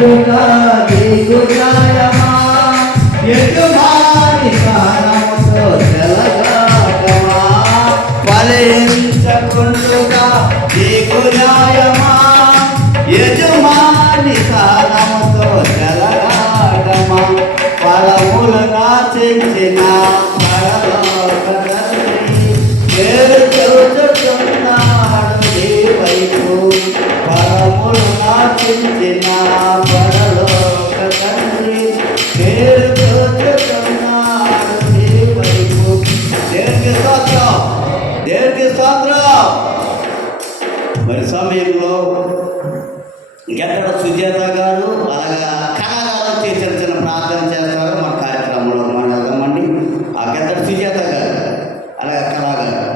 ముందుగా నీకు న్యాయమా యజమాని స్థానముతో జలగాటమా ఫలించకుండుగా నీకు న్యాయమా యజమాని స్థానముతో జలగాటమా ఫలములు నాచించిన పరలోక తండ్రి చూచుతున్నాడు నీ వైపు ఫలములు నాచించిన పరలోక తండ్రి చూచుతున్నాడు నీ వైపు. దేవునికి స్తోత్రం, దేవునికి స్తోత్రం. మరి సమయంలో గెట్టడ సుజాత గారు అలాగా కళాగారు చేసిన ప్రార్థన చేస్తారు మన కార్యక్రమంలో మాట్లాడదామండి. ఆ గెట్టడ సుజాత గారు అలాగే కళాగారు.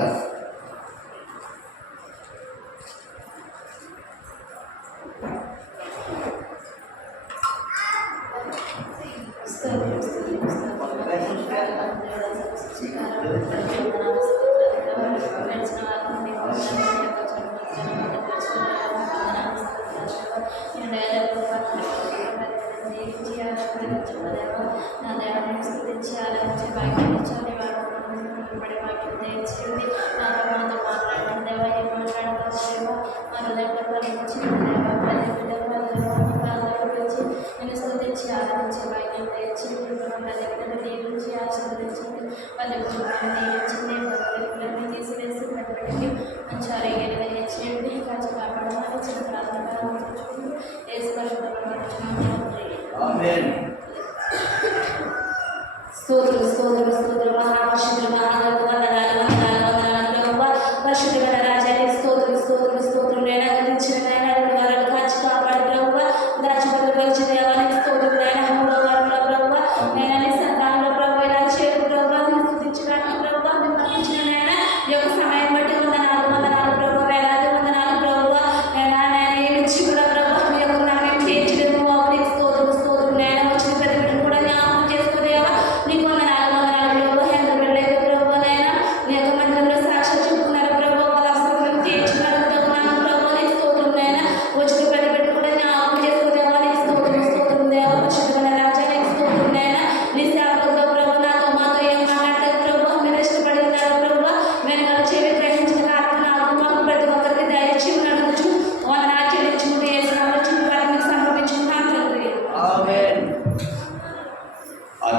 స్తోత్రం స్తోత్రం స్తోత్రం మహాపరిశుద్ధుడు మహాగణుడు వందనాలు వందనాలు వందనాలు ప్రభువా పరిశుద్ధమైన రాజానికి స్తోత్రం స్తోత్రం స్తోత్రం నైనా గతించిన నైనా 2 వారాలు కాచి కాపాడు ప్రభువా దాచిపత్ర పరిచిన దేవానికి స్తోత్రం నైనా 3వ వారంలో ప్రభువా నైనా నీ సంతానంలో ప్రభు ఇలా చేరు ప్రభువా నిన్ను స్తుతించడానికి ప్రభువా నిన్ను నమ్మించిన నైనా ఈ యొక్క సమయం బట్టి వందనాలు వందనాలు ప్రభువా వేలాది వందనాలు ప్రభువా నైనా నైనా ఏమిచ్చి కూడా ప్రభువా మీ యొక్క నామం చేయించలేదు నీకు స్తోత్రం స్తోత్రం నైనా వచ్చిన ప్రతి బిడ్డను కూడా జ్ఞాపకం చేసుకోదేవా నీకు వందనాలు వందనాలు ప్రభువా ఎంత బిడ్డలైతే ప్రభువా నైనా నీ యొక్క మందిరంలో సాక్షి చెప్పుకున్నారు ప్రభువా వాళ్ళ అవసరం తీర్చినారు ప్రభువా ప్రభువా నీకు స్తోత్రం నైనా వచ్చిన ప్రతి బిడ్డను కూడా జ్ఞాపకం చేసుకోదేవా నీకు స్తోత్రం స్తోత్రం దేవా పరిశుద్ధమైన రాజా నీకు స్తోత్రం నైనా నీ సేవకులతో ప్రభువా నాతో మాతో ఏం మాట్లాడతారు ప్రభువా మీరు ఇష్టపడి ఉన్నారు ప్రభువా వెనకాల చెవి గ్రహించిన ఆత్మ నాకు మాకు ప్రతి ఒక్కరికి దయచి నడుచు వందనాలు చెల్లించుకుంటూ ఏ సమర్పించుకుంటూ వాటిని సమర్పించుకుంటాను తండ్రి.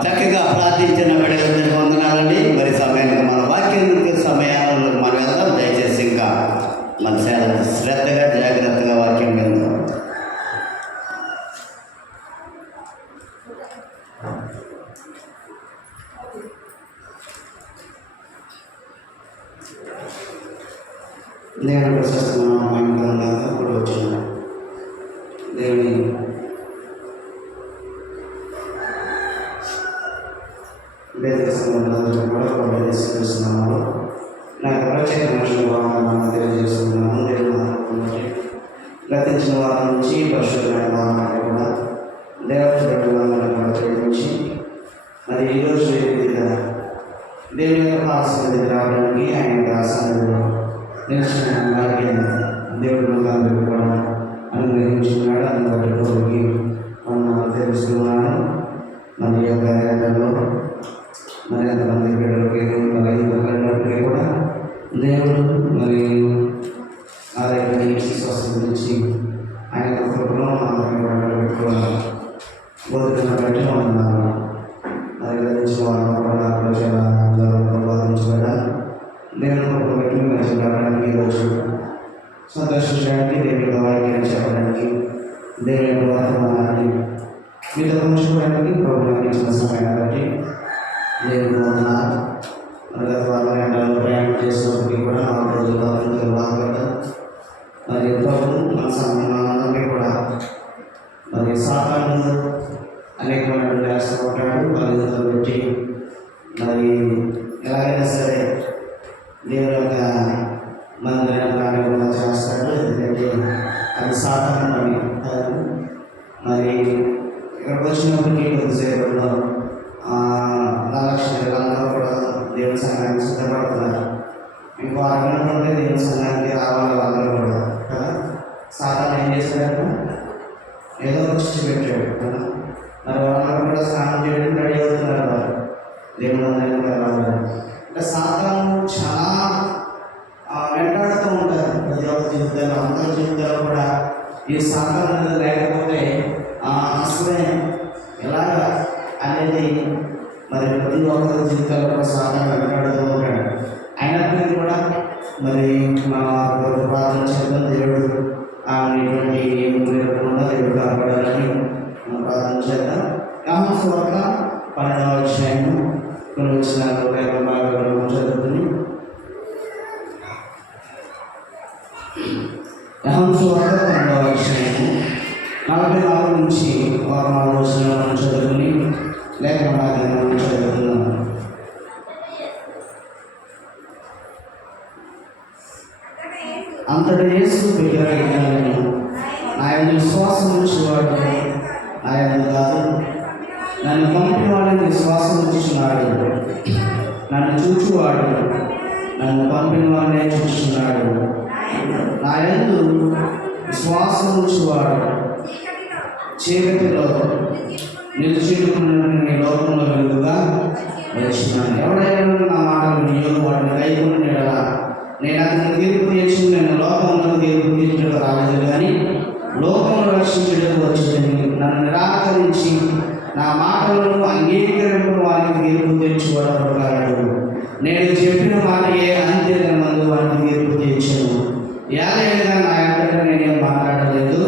చక్కగా ప్రార్థించిన బిడ్డలందరికీ వందనాలండి. మరి సమయానికి మన వాక్యానికి సమయాల్లో మనం వెళ్దాం. దయచేసి ఇంకా మన శ్రద్ధగా జాగ్రత్తగా వాక్యం వెళ్దాం. నేను ప్రశస్తమైన మహిళలంగా కూడా వచ్చిన దేవుని బేదస్తులందరూ కూడా తెలియజేస్తున్నాము. నాకు ప్రత్యేకమైన తెలియజేస్తున్నాను. గతించిన వారం నుంచి పరిశుద్ధమైన వారాన్ని కూడా దేవతలందరూ కూడా ప్రేమించి మరి ఈరోజు దేవుని యొక్క ఆసన్నిధి రావడానికి ఆయన యొక్క ఆసన్నిధిలో నిలిచిన వారికి దేవుడు కూడా అనుగ్రహించుకున్నాడు. అందుబట్టి ప్రభుకి మనం తెలుస్తున్నాను. మరి యొక్క ఏడాదిలో మరి అంతమంది బిడ్డలకి మరి కూడా దేవుడు మరి ఆరోగ్యాన్ని స్వస్థించి ఆయన కృపలో పెట్టుకోవాలి. బోధన బట్టి ఉన్నాను. అది గతించిన వాళ్ళు కూడా బాధించబడ్డా దేవుని కృప బట్టి మంచి రావడానికి ఈరోజు సంతోషించడానికి దేవుని వాక్యాన్ని చెప్పడానికి దేవుని వర్తమానాన్ని మీతో ఉంచుకోవడానికి ప్రభుత్వం ఇచ్చిన సమయాన్ని బట్టి దేవుడు వందనాలు. గత వారం ఎండలో ప్రయాణం చేసినప్పటికీ కూడా 4 రోజుల బాధపడ్డాం. మరి ప్రభు మన సమయాన్ని కూడా మరి సాధారణ అనేకమైన వేస్తపడ్డాడు. బాధ్యతలు పెట్టి మరి ఎలాగైనా సరే దేవుని యొక్క మందిరం కార్యక్రమం చేస్తాడు. ఎందుకంటే అది సాధారణ పని కాదు. మరి ఇక్కడికి వచ్చినప్పటికీ కొద్దిసేపట్లో 4 లక్షల పిల్లలందరూ కూడా దేవుని సంఘానికి సిద్ధపడుతున్నారు. ఇంకో 6 గంటలు ఉంటే దేవుని సంఘానికి రావాలి అందరూ కూడా కదా. సాధారణ ఏం చేశారు? ఏదో వచ్చి పెట్టాడు కదా. మరి వాళ్ళు కూడా స్నానం చేయడం రెడీ అవుతున్నారు. వాళ్ళు దేవుడు రావాలి అంటే సాతాను చాలా వెంటాడుతూ ఉంటారు. ప్రతి ఒక్క జీవితాలు, అందరి జీవితాలు కూడా ఈ సాతాను అనేది లేకపోతే అసలే ఎలాగ అనేది మరి ప్రతి ఒక్కరి జీవితాలు కూడా సాతాను వెంటాడుతూ ఉంటాడు. అయినప్పటికీ కూడా మరి మా ప్రార్థన చేద్దాం. దేవుడు ఇటువంటి లేకుండా దేవుడు కాపాడాలని మనం ప్రార్థన చేద్దాం. యోహాను సువార్త 12వ అధ్యాయము కొన్ని వచనాలు చదువుకుని యోహాను సువార్త 12వ అధ్యాయము 44 నుంచి 4 వచనాలను చదువుకుని లేకుండా చదువుతున్నాం. అంతటి యేసు విగ్రహాలను ఆయన విశ్వాసం ఉంచేవాడు ఆయన కాదు, నన్ను పంపినవాడిని విశ్వాసం ఉంచుతున్నాడు. నన్ను చూచువాడు నన్ను పంపినవాడినే చూస్తున్నాడు. నా యందు విశ్వాసం ఉంచువాడు చీకటిలో నిలిచిడుకున్న లోకంలో వెలుగుగా వచ్చినాను. ఎవరైనా నా మాటలు నీవు వాటిని కైకొని నేను అతను తీర్పు తీర్చి నేను లోకంలో తీర్పు తీర్చడం రాలేదు కానీ లోకంలో రక్షించడం వచ్చిందని. నన్ను నిరాకరించి నా మాటలను అంగీకరింపడం వారికి తీర్పు తీర్చుకోవడం. నేను చెప్పిన మాట ఏ అంత్యమందు వారికి తీర్పు తీర్చాను. ఏదైనా నా అంతటా నేనేం మాట్లాడలేదు.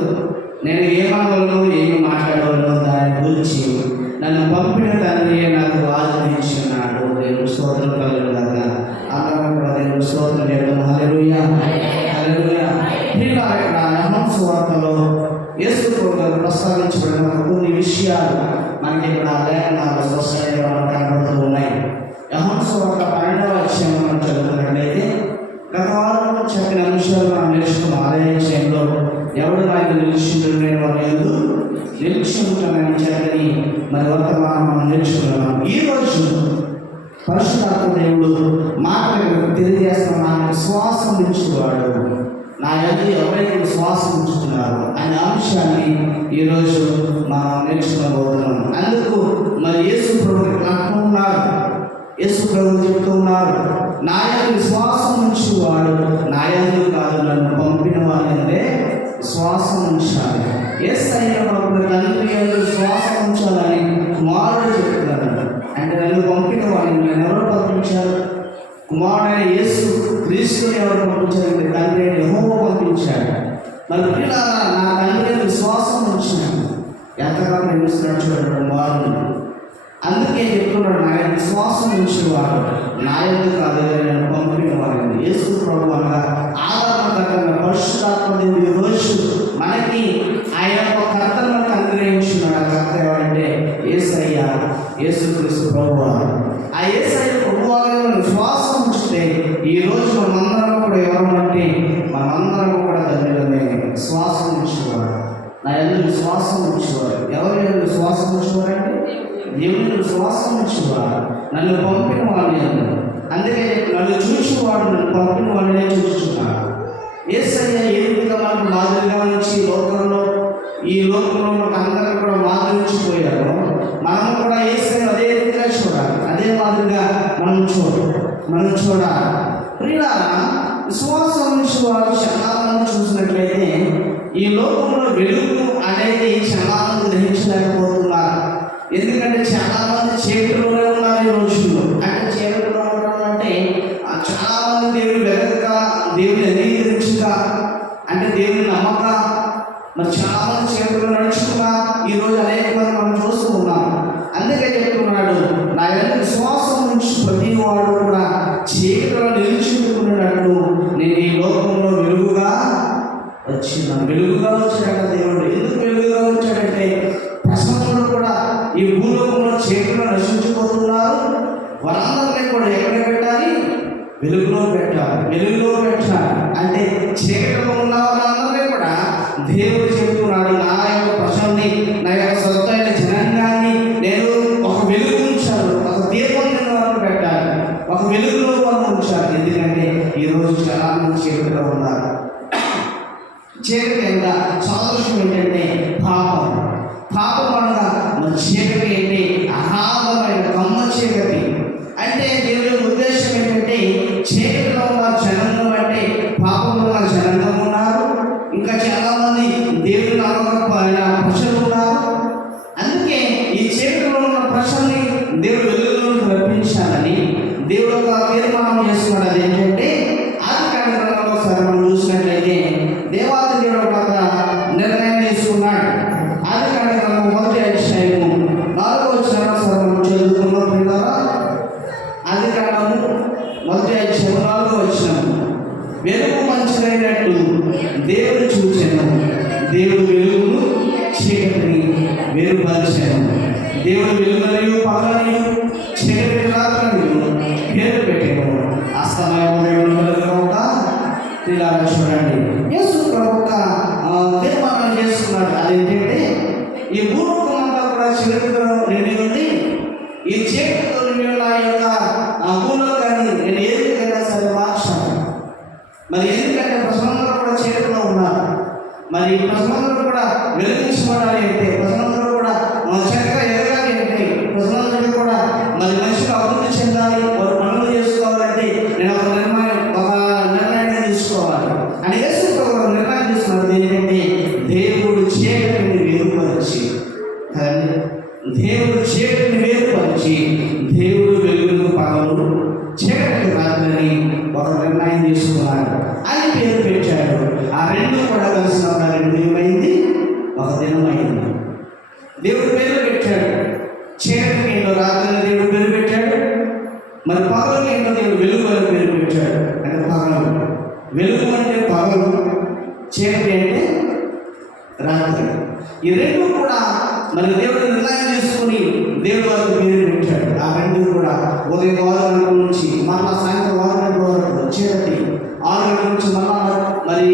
నేను ఏమవలను ఏమి మాట్లాడవలను దాని గురించి నన్ను పంపిన తండ్రి నాకు ఆజ్ఞించున్నాడు. దేవుని స్తోత్రం కలుగుగాక. అందరం కూడా దేవుని స్తోత్రం చేద్దాం. హల్లెలూయా, హల్లెలూయా. యోహాను సువార్తలో యేసు ప్రభువు గారు ప్రస్తావించబడిన కొన్ని విషయాలు మనకి ఇక్కడ లేఖనాలు స్పష్టంగా కనబడుతూ ఉన్నాయి. యోహాను సువార్త 12వ అధ్యాయం మనం చదువుకున్నట్లయితే గత వారం చెప్పిన అంశాలు మనం నేర్చుకున్న ఆలయ విషయంలో ఎవడు ఆయన నిలిచిండు నేను వారి యందు నిలిచి ఉంటానని చెప్పని మరి వర్తమానం మనం నేర్చుకున్నాం. ఈరోజు పరిశుద్ధాత్మ దేవుడు మాటలకు తెలియజేస్తున్న విశ్వాసం ఉంచేవాడు. నా యందు ఎవరైతే విశ్వాసం ఉంచుతున్నారు అనే అంశాన్ని ఈరోజు మనం నేర్చుకోబోతున్నాం. అందుకు మరి యేసు ప్రభు అంటున్నారు, యేసు ప్రభు చెప్తూ ఉన్నారు, నా యందు విశ్వాసం ఉంచేవాడు నా యందు కాదు నన్ను పంపిన వారినే విశ్వాసం ఉంచాలి. యేసయ్య ప్రభు తండ్రి యందు విశ్వాసం ఉంచాలని కుమారుడు చెప్తున్నాడు. అంటే నన్ను పంపిన వారిని నేను ఎవరు పంపించారు? కుమారుడైన యేసు క్రీస్తుని ఎవరు పంపించారంటే తండ్రి యెహోవా పంపించాడు. మరి పిల్లలారా నా తండ్రి విశ్వాసం ఉంచాను. ఎంతగా ప్రేమిస్తున్నాడు చూడండి కుమారుడు. అందుకే చెప్తున్నాడు, నా విశ్వాసం ఉంచేవాడు నా యందు కాదు నేను పంపిన వారిని. యేసు ప్రభు అనగా ఆదరణకర్తమైన పరిశుద్ధాత్మ దేవుడు ఈరోజు మనకి ఆయన యొక్క కర్తను మనకు అనుగ్రహించున్నాడు. ఆ కర్త ఎవరంటే యేసయ్య, యేసుక్రీస్తు ప్రభువు. ఆ యేసయ్య ప్రభువులో విశ్వాసం ఉంచితే ఈరోజు మనమందరం కూడా ఎవరంటే మనమందరం కూడా ధన్యులమే. విశ్వాసం ఉంచేవాడు నా యందు విశ్వాసం ఉంచేవాడు. ఎవరు యందు విశ్వాసం ఉంచేవారంటే దేవుని విశ్వాసం ఉంచేవాడు నన్ను పంపిన వాడిని. అందుకే నన్ను చూసేవాడు నన్ను పంపిన వాడినే చూస్తున్నాడు. యేసయ్య ఏ విధంగా మనకు మాదిరిగా నుంచి ఈ లోకంలో అందరూ కూడా మాదిరించిపోయారు. మనం కూడా యేసయ్య అదే రీతిగా చూడాలి, అదే మాదిరిగా మనం చూడాలి. ప్రియులారా, విశ్వాసం నుంచి వారు చాలా మంది చూసినట్లయితే ఈ లోకంలో వెలుగు అనేది చాలా మంది గ్రహించలేకపోతున్నారు. ఎందుకంటే చాలా మంది చీకటిలోనే ఉన్నారు ఈ రోజుల్లో. అంటే చీకటిలో ఉండడం అంటే చాలా మంది దేవుని వెతక, దేవుని అంగీకరించక, అంటే దేవుని నమ్మక మరి చాలా మంది చీకటిలో నడుచుకున్నా ఈరోజు అనేక మంది మనం చూస్తూ ఉన్నాం. అందుకే చెప్తున్నాడు, నా యొక్క విశ్వాసం నుంచి ప్రతి వాడు కూడా చీకటిలో నిలిచిపోతున్నట్టు నేను ఈ లోకంలో వెలుగుగా వచ్చాడట దేవుడు. ఎందుకు వెలుగుగా వచ్చాడంటే ప్రసంగంలో కూడా ఈ భూలోకంలో చీకటిలో నశించిపోతున్నారు. వారందరినీ కూడా ఎక్కడ పెట్టాలి? వెలుగులో పెట్టాలి. అంటే చీకటిలో ఉన్న వారందరినీ కూడా దేవుడు చెప్తున్నాడు, నా యొక్క ప్రజల్ని, నా యొక్క సొంతైన జనాంగాన్ని నేను ఒక వెలుగు ఉంచాను, ఒక దీపం వారిని పెట్టాలి, ఒక వెలుగులో వారిని ఉంచాలి. ఎందుకంటే ఈరోజు చాలా మంది చీకటిలో ఉన్నారు. చీకటి ఎంత సాదృశ్యం ఏంటంటే పాపం. వేరుపరిచాను. దేవుడు వెలుగుననియు పగలనియు చీకటి రాత్రనియు పేరు పెట్టాను. అస్తమయ ఉదయం వెలుగునొక ఇలా చూడండి. యేసు ప్రభు ఒక తీర్మానం చేసుకున్నాడు. అదేంటంటే ఈ భూలోకం అంతా కూడా చీకటితో నిండి ఉంది. ఈ చీకటితో నిండి ఉన్న యొక్క భూలోకాన్ని నేను ఏదైనా సరే మార్చాను. మరి ఎందుకంటే ప్రజలందరూ కూడా చీకటిలో ఉన్నారు. మరి ప్రజలందరూ కూడా వెలిగించబడాలి అంటే, ప్రజలందరూ కూడా చక్కగా ఎదగాలి అంటే, ప్రజలందరూ కూడా మరి మనుషులు అభివృద్ధి చెందాలి, వారు పనులు చేసుకోవాలంటే నేను ఒక నిర్ణయాన్ని తీసుకోవాలి అని యేసు ప్రభు నిర్ణయం తీసుకున్నది ఏంటంటే దేవుడు చీకటిని వేరుపరిచి, దేవుడు చీకటిని వేరుపరిచి దేవుడు వెలుగును పగలు చీకటి రాత్రిని ఒక నిర్ణయం తీసుకున్నాడు. అని పేరు పెట్టాడు. ఆ రెండు కూడా కలిసిన రెండు ఏమైంది? ఒక దినమైంది. దేవుడు పేరు పెట్టాడు. చీకటికి ఏంటో రాత్రి దేవుడు పేరు పెట్టాడు. మరి పగలకి ఏంటో దేవుడు వెలుగు అని పేరు పెట్టాడు. అంటే పగలు, వెలుగు అంటే పగలు, చీకటి అంటే రాత్రి. ఈ రెండు కూడా మరి దేవుడు నిర్ణయం చేసుకుని దేవుడు వారికి పేరు పెట్టాడు. ఆ రెండు కూడా ఉదయం 6 గంటల నుంచి మళ్ళా సాయంత్రం 6 గంటల వరకు చీకటి, 6 గంటల నుంచి మళ్ళా మరి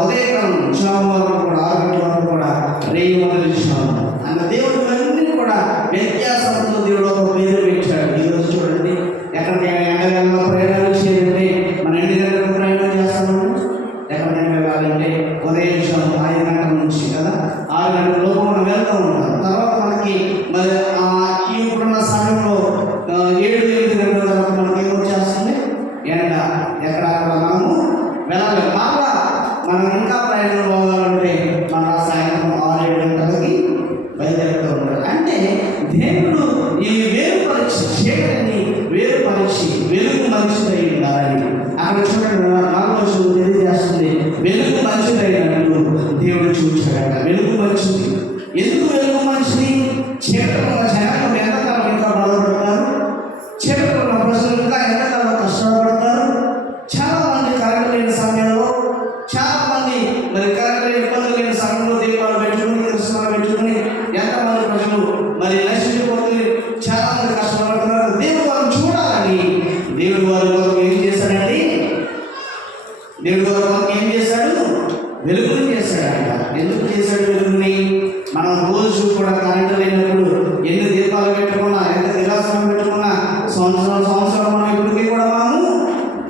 ఉదయకాలం క్షణం వరకు కూడా 6 గంటల వరకు కూడా రేయి మొదలుచాము అన్న దేవుడు అన్నీ కూడా వ్యత్యాసంతో దేవుడు ఒక పేరు పెట్టాడు. ఈరోజు చూడండి, ఎక్కడికైనా ఎండగంలో ప్రయాణం చేయాలంటే మన ఎన్ని గంటలకు ప్రయాణం చేస్తాము? ఎక్కడికైనా వెళ్ళాలంటే ఉదయం 5 గంటల నుంచి కదా 6 గంటల లోపు మనం వెళ్తూ ఉంటాం. తర్వాత మనకి మరి ఇప్పుడున్న సమయంలో 7-8 గంటల తర్వాత మనకి ఏమొచ్చేస్తుంది? ఎండ. ఎక్కడ మనము వెళ్ళాలి. మళ్ళా మనం ఇంకా ప్రయాణం పోవాలంటే మన సాయంత్రం 6-7 గంటలకి బయలుదేరుతూ ఉంటారు. అంటే దేవుడు ఈ వేరుపరిచి, చీకటిని వేరుపరిచి వెలుగు మంచిదై ఉండాలని అక్కడ చూడండి. 4వ వచనం తెలియజేస్తుంది, వెలుగు మంచిదైనట్టు దేవుడు చూశాడట. వెలుగు మంచిది. ఎందుకు వెలుగు మంచిది? చీకటిలో జనాలు ఎంతకాలం ఇంకా బాధపడతారు? చీకటిలో ఉన్న ప్రజలు ఇంకా ఎంతకాలం కష్టపడతారు? చాలా మంది కరెంట్ లేని సమయంలో, చాలా మంది మరి కరెంట్ లేని ఇబ్బందులు లేని సమయంలో దీపాలు పెట్టుకుని, కృష్ణాలు పెట్టుకుని ఎంతమంది ప్రజలు మరి నశించిపోతుంది, చాలా మంది కష్టపడుతున్నారు. దేవుడు వారు చూడాలని దేవుడు వారు ఏం చేశాడండి? దేవుడు వారు ఏం చేశాడు? వెలుగుని చేశాడట. ఎందుకు చేశాడు వెలుగుని? మనం రోజు కూడా కరెంటు లేనప్పుడు ఎన్ని దీపాలు పెట్టుకున్నా, ఎంత విలాసం పెట్టుకున్నా సంవత్సరం మనం ఇప్పటికీ కూడా మనము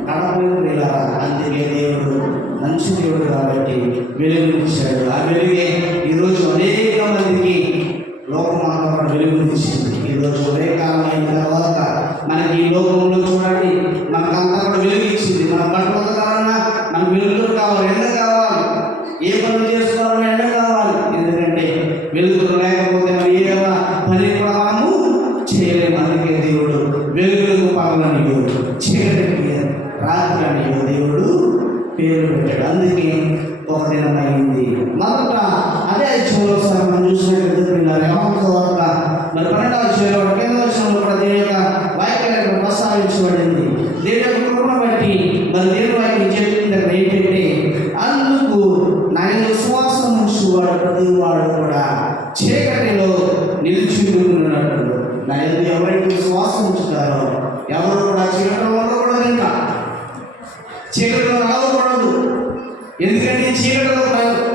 గడపలేదా? అందుకే దేవుడు మంచి దేవుడు కాబట్టి వెలుగునిచ్చాడు. ఆ వెలుగే ఈరోజు అనేక మందికి లోకమంతా కూడా వెలుగునిచ్చింది. ఈరోజు ఉదయకాలం అయిన తర్వాత మనకి ఈ లోకంలో చూడండి, మనకంతా కూడా వెలుగు ఇచ్చింది. మన బట్టలు ఉతకాలన్నా మనకు వెలుగులు కావాలి, ఎండ కావాలి, ఏ పనులు చేసుకోవాలన్నా ఎండ కావాలి. ఎందుకంటే వెలుగులు లేకపోతే మరి ఏ పని కూడా మనము చేయలేము. అందుకే దేవుడు వెలుగులకు పగలనియో చీకటికి రాత్రి అనియో దేవుడు పేరు పెట్టాడు. అందుకే ఒక దినం అయింది. మొదట అదే ఒకసారి మనం చూసినట్టు ఏమంతా మరి 12వ అధ్యాయంలో 1వ వచనంలో కూడా దేవుని యొక్క వాక్యాలను ప్రస్తావించబడింది. దేవుని యొక్క కృపను బట్టి మరి దేవుని వాక్యం చెప్తుంది ఏంటంటే, అందుకు నాయన విశ్వాసం ఉంచువాడు ప్రతి వాడు కూడా చీకటిలో నిలిచిపోతున్నట్టు. నా ఎందుకు ఎవరైతే విశ్వాసం ఉంచుతారో ఎవరు కూడా చీకటిలో ఉండకూడదు, ఇంకా చీకటిలో రావకూడదు. ఎందుకంటే చీకటిలో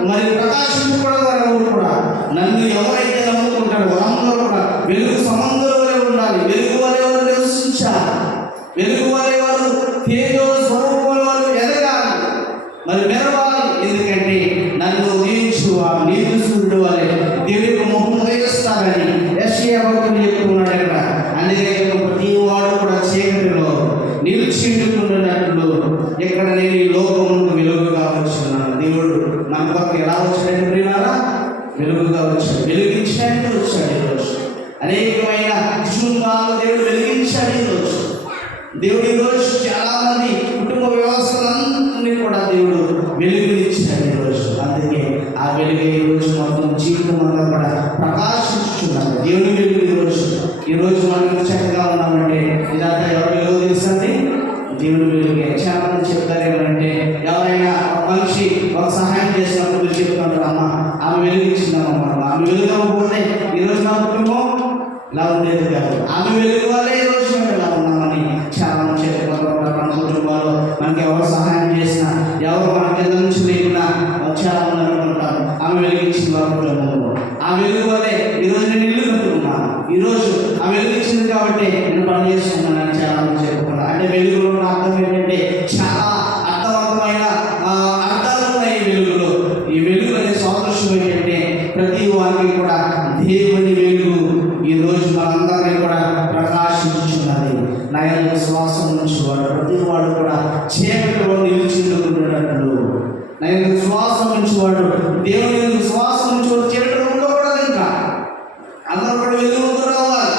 మరి ప్రకాశించకూడదు. ఎవరు కూడా నన్ను ఎవరైతే నమ్ముకుంటారో వారందరూ కూడా వెలుగు సమందులో ఉండాలి. వెలుగు వలె వారు నివసించాలి. వెలుగు వలె వారు తేజో స్వరూపంలో వారు ఎదగాలి, మరి మెరవాలి. ఎందుకంటే నన్ను దీవించు ఆ నీతి సూర్యుడు వలె దేవుడి ముఖం ఉదయిస్తారని యెషయా భక్తుడు చెప్తున్నాడు అక్కడ. అందుకే ప్రతి వాడు కూడా చీకటిలో నిలిచిండుకున్నట్లు ఇక్కడ నేను ఈ లోకముకు వెలుగుగా వచ్చున్నాను. దేవుడు మన కొరకు ఎలా వచ్చాడని ప్రియులారా? వెలుగుగా వచ్చాడు, వెలిగించడానికి వచ్చాడు. ఈరోజు అనేకమైన కుటుంబాలు దేవుడు వెలిగించాడు. ఈరోజు దేవుడు ఈరోజు చాలా మంది కుటుంబ వ్యవస్థలన్నీ కూడా దేవుడు వెలుగునిచ్చాడు ఈరోజు. అందుకే ఆ వెలుగు ఈరోజు మొత్తం జీవితం అంతా కూడా ప్రకాశించున్నాడు. దేవుని వెలుగు ఈరోజు మనం చక్కగా ఉన్నామంటే ఇదంతా ఎవరు వెలుగు తెలుసండి? దేవుని వెలుగే. చాలా మంది చెప్తారు ఏమంటే, ఎవరైనా ఒక మనిషి ఒక సహాయం చేసినప్పుడు చెప్తుంటారు, అమ్మ ఆమె వెలుగు ఇచ్చిందమ్మా, ఆమె వెలుగకపోతే కాబట్టి నేను పని చేసుకున్నానని చాలా మంది చెప్పుకున్నాను. అంటే వెలుగులో ఉన్న అర్థం ఏంటంటే చాలా అర్థవంతమైన అర్థాలు ఉన్నాయి వెలుగులో. ఈ వెలుగు అనే సాదృశ్యం ఏంటంటే ప్రతి వారికి కూడా దేవుని వెలుగు ఈరోజు మనందరినీ కూడా ప్రకాశించున్నది. నా యొక్క విశ్వాసం నుంచి వాడు ప్రతి వాడు కూడా చీకటిలో నిలిచిండుకున్నట్లు, నా యొక్క విశ్వాసం నుంచి వాడు దేవుని విశ్వాసం నుంచి వాడు చీకటిలో ఉండకూడదు. ఇంకా అందరూ కూడా వెలుగుతూ రావాలి.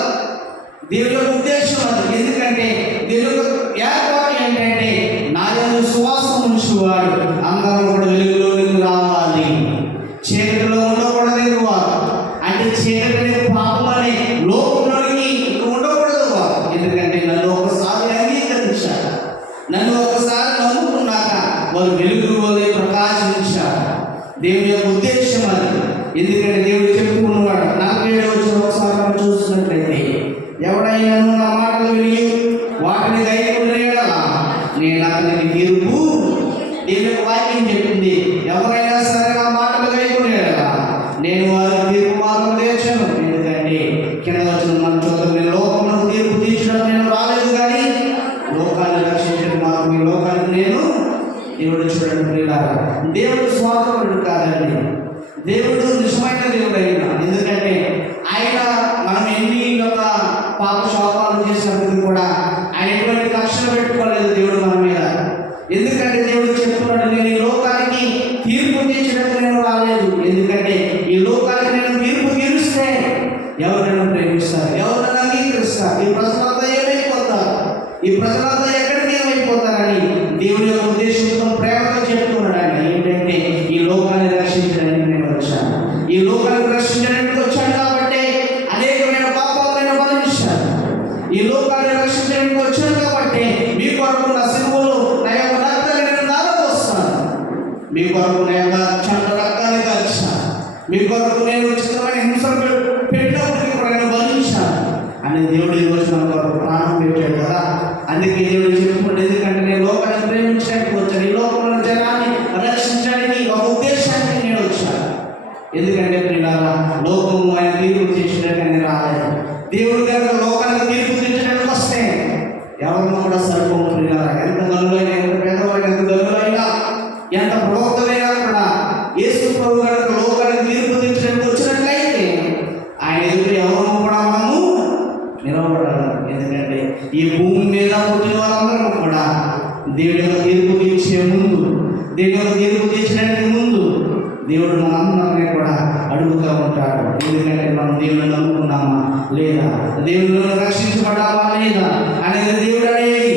దేవుని యొక్క ఉద్దేశం అది. ఎందుకంటే దేవుని యొక్క ఏర్పాటు ఏంటంటే నా యొక్క విశ్వాసం నుంచి వాడు అందరూ కూడా వెలుగులోనికి రావాలి, చీకటిలో ఉండకూడదు వారు. అంటే చీకటి పాపం అనే లోకంలోనికి ఉండకూడదు వారు. ఎందుకంటే నన్ను ఒకసారి అంగీకరించారు, నన్ను ఒకసారి నమ్ముకున్నాక వారు వెలుగు వలె ప్రకాశించారు. దేవుని యొక్క ఉద్దేశం అది. ఎందుకంటే దేవుడు చెప్పుకున్నవాడు 47వ వచనం ఒకసారి మనం చూస్తున్నట్లయితే, ఎవడైనా నా మాటలు విని వాటిని గైకొనిన యెడల నేను అతనికి తీర్పు. దేవుని యొక్క వాక్యం చెప్పింది, ఎవరైనా సరే నా మాటలు గైకొనిన యెడల నేను వారికి తీర్పు మాత్రం తీర్చను. ఎందుకంటే కింద వచ్చిన మనం చూద్దాం, నేను లోకంలో తీర్పు తీర్చడం నేను రాలేదు, కానీ లోకాన్ని రక్షించడం మాత్రం ఈ లోకానికి నేను. దేవుడు చూడండి ప్రియులారా, దేవుడు స్వార్థపరుడు కాదండి. దేవుడు నిజమైన దేవుడు అయినా. ఎందుకంటే ఆయన మనం ఎన్ని యొక్క పాప శాపాలు చేసినప్పటికీ కూడా ఆయన ఎటువంటి కక్షణ పెట్టుకోలేదు దేవుడు మన మీద. ఎందుకంటే దేవుడు చెప్తున్నాడు, నేను ఈ లోకానికి తీర్పు తీర్చడానికి నేను రాలేదు. ఎందుకంటే ఈ లోకానికి నేను తీర్పు తీరుస్తే ఎవరు నన్ను ప్రేమిస్తారు, ఎవరు నన్ను అంగీకరిస్తారు, ఈ ప్రజలంతా ఏమైపోతారు, ఈ ప్రజలంతా ఎక్కడికి ఏమైపోతారని దేవుని యొక్క ఉద్దేశంతో ప్రేమతో చెప్తున్నాడు ఆయన. ఏంటంటే ఈ లోకాన్ని రక్షించడానికి నేను వచ్చాను, ఈ లోకాన్ని రక్షించడానికి వచ్చాను కాబట్టి అనేకమైన పాపాలను భరించాను. ఈ లోకాన్ని రక్షించడానికి వచ్చాను కాబట్టి మీ కొరకు నా సిలువలో నా యొక్క రక్తాన్ని నేను దారపోస్తాను, మీ కొరకు నా యొక్క చంట రక్తాన్ని కాల్చాను, మీ కొరకు నేను ఉచితమైన హింసలు పెట్టినప్పటికీ కూడా నేను భరించాను అని దేవుడు ఈరోజు మన కొరకు ప్రాణం పెట్టాడు కదా. అందుకే దేవుడు చెప్పుకుంటే, ఎందుకంటే నేను లోకాన్ని ప్రేమించడానికి వచ్చాను, ఈ లోకంలో జనాన్ని రక్షించడానికి ఒక ఉద్దేశానికి నేను వచ్చాను. ఎందుకంటే ప్రియులారా, లోకము ఆయన తీర్పు తీర్చడానికి రాలేదు. దేవుడు కనుక లోకానికి తీర్పు తీర్చడానికి వస్తే ఎవరినో కూడా సరిపోము ప్రియులారా. ఎంత గనులైనా, ఎంత పేదవాళ్ళైనా, ఎంత గనులైనా, ఎంత ప్రవక్తలైనా కూడా యేసు ప్రభు కనుక లోకానికి తీర్పు తీర్చడానికి వచ్చినట్లయితే ఆయన ఎదురు ఎవరినో కూడా మనము నిలబడాలి. ఎందుకంటే ఈ భూమి మీద పుట్టిన వారందరూ కూడా దేవుడి యొక్క తీర్పు తీర్చే ముందు, దేవుడి యొక్క తీర్పు తీర్చడానికి ముందు దేవుడు మనందరినీ కూడా అడుగుతూ ఉంటాడు. ఎందుకంటే మనం దేవుడిని నమ్ముకున్నామా లేదా, దేవుడిని రక్షించబడామా లేదా అనేది దేవుడు అనేది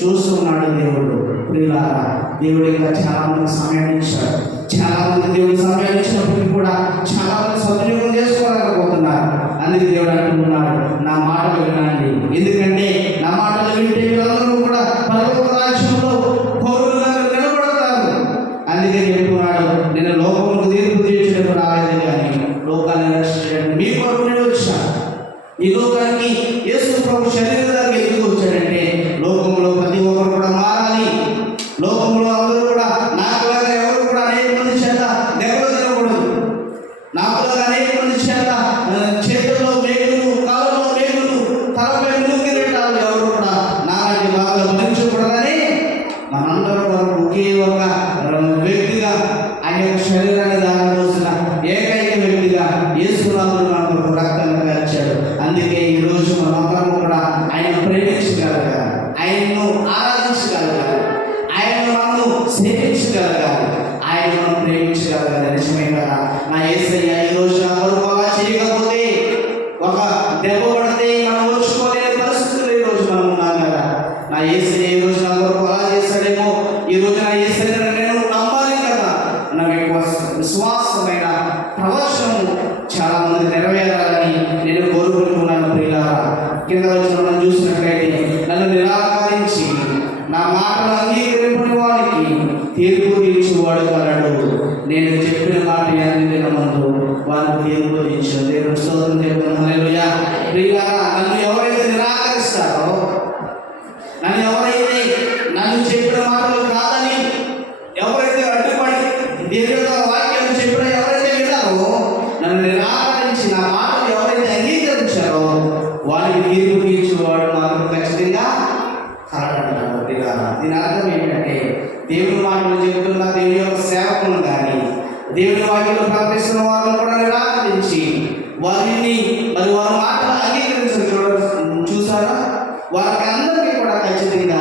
చూస్తున్నాడు. దేవుడు ప్రియులారా, దేవుడు ఇంకా చాలా మంది సమయాన్ని ఇచ్చాడు. చాలా మంది దేవుడు సమయాన్ని ఇచ్చినప్పటికీ కూడా చాలా మంది సద్వినియోగం చేసుకోలేకపోతున్నారు. అందుకే దేవుడు అంటున్నాడు, నా మాటలు వినండి. ఎందుకంటే నా మాటలు వింటే వీళ్ళందరూ కూడా పరలోక రాజ్యంలో పౌరులుగా నిలబడతారు. అందుకే చెప్తున్నాడు, నేను లోకములకు తీర్పు తీర్చడానికి రాలేదు, కానీ లోకాన్ని రక్షించడానికి మీ కొరకు నేను వచ్చాను. ఈ లోకానికి యేసు ప్రభు శరీరంగా ఎందుకు వచ్చాడంటే లోకంలో ప్రతి ఒక్కరు కూడా మారాలి. లోకంలో అందరూ కూడా నాకులాగా ఎవరు కూడా అనేక మంది చేత దెబ్బలు తినకూడదు, నాకులాగా అనేక మంది చేత చేతుల్లో మేకులు, కాళ్ళలో మేకులు, తలపై ముక్కి పెట్టాలి, ఎవరు కూడా నాలాంటి బాగా భరించకూడదని మనందరూ కొరకు ఒకే ఒక వ్యక్తిగా ఆయన యొక్క శరీరాన్ని దారిపోసిన ఏకైక వ్యక్తిగా యేసునాథుడు మన కొరకు రక్తాన్ని కార్చాడు. అందుకే ఈరోజు మనందరం కూడా ఆయన ప్రేమించగలగాలి, ఆయన్ను ఆరాధించగలగాలి, ఆయన్ను మనము సేవించగలగాలి, ఆయన మనం ప్రేమించగలగాలి. నిజమే కదా. నా యేసయ్య ఈరోజు నా కొరకు అలా చేయకపోతే, ఒక దెబ్బ పడితే మనం వచ్చుకోలేని పరిస్థితులు ఈరోజు మనం ఉన్నాం కదా. నా యేసయ్య ఈరోజు నా కొరకు అలా చేశాడేమో, ఈరోజు నా యేసయ్య నేను నమ్మాలి కదా. నా విశ్వాసమైన ప్రవచనము చాలా మంది నెరవేరాలని నేను కోరుకుంటున్నాను. ప్రియులారా, కింద వచ్చిన మనం చూసినట్లయితే, నన్ను నిరాకరించి నా మాటలు అంగీకరింపని వారికి తీర్పు తీర్చువాడు కలడు. నేను చెప్పిన మాట ముందు వారికి తీర్పు తీర్చాడు. దేవుడు స్తోత్రం చెప్తున్నాను. హల్లెలూయా. ప్రియులారా, నన్ను ఎవరైతే నిరాకరిస్తారో, నన్ను ఎవరైతే నన్ను చెప్పిన మాటలు కాదని ఎవరైతే అడ్డుపడి దేవుని యొక్క వాక్యాన్ని చెప్పిన ఎవరైతే విన్నారో, నన్ను నిరాకరించి నా మాటలు ఎవరైతే అంగీకరించారో వారికి తీర్పు తీర్చు వాక్యం ప్రకటిస్తున్న వారిని కూడా నిరాకరించి వారిని మరి వారి మాటలు అంగీకరించడం చూసారా, వారికి అందరికీ కూడా ఖచ్చితంగా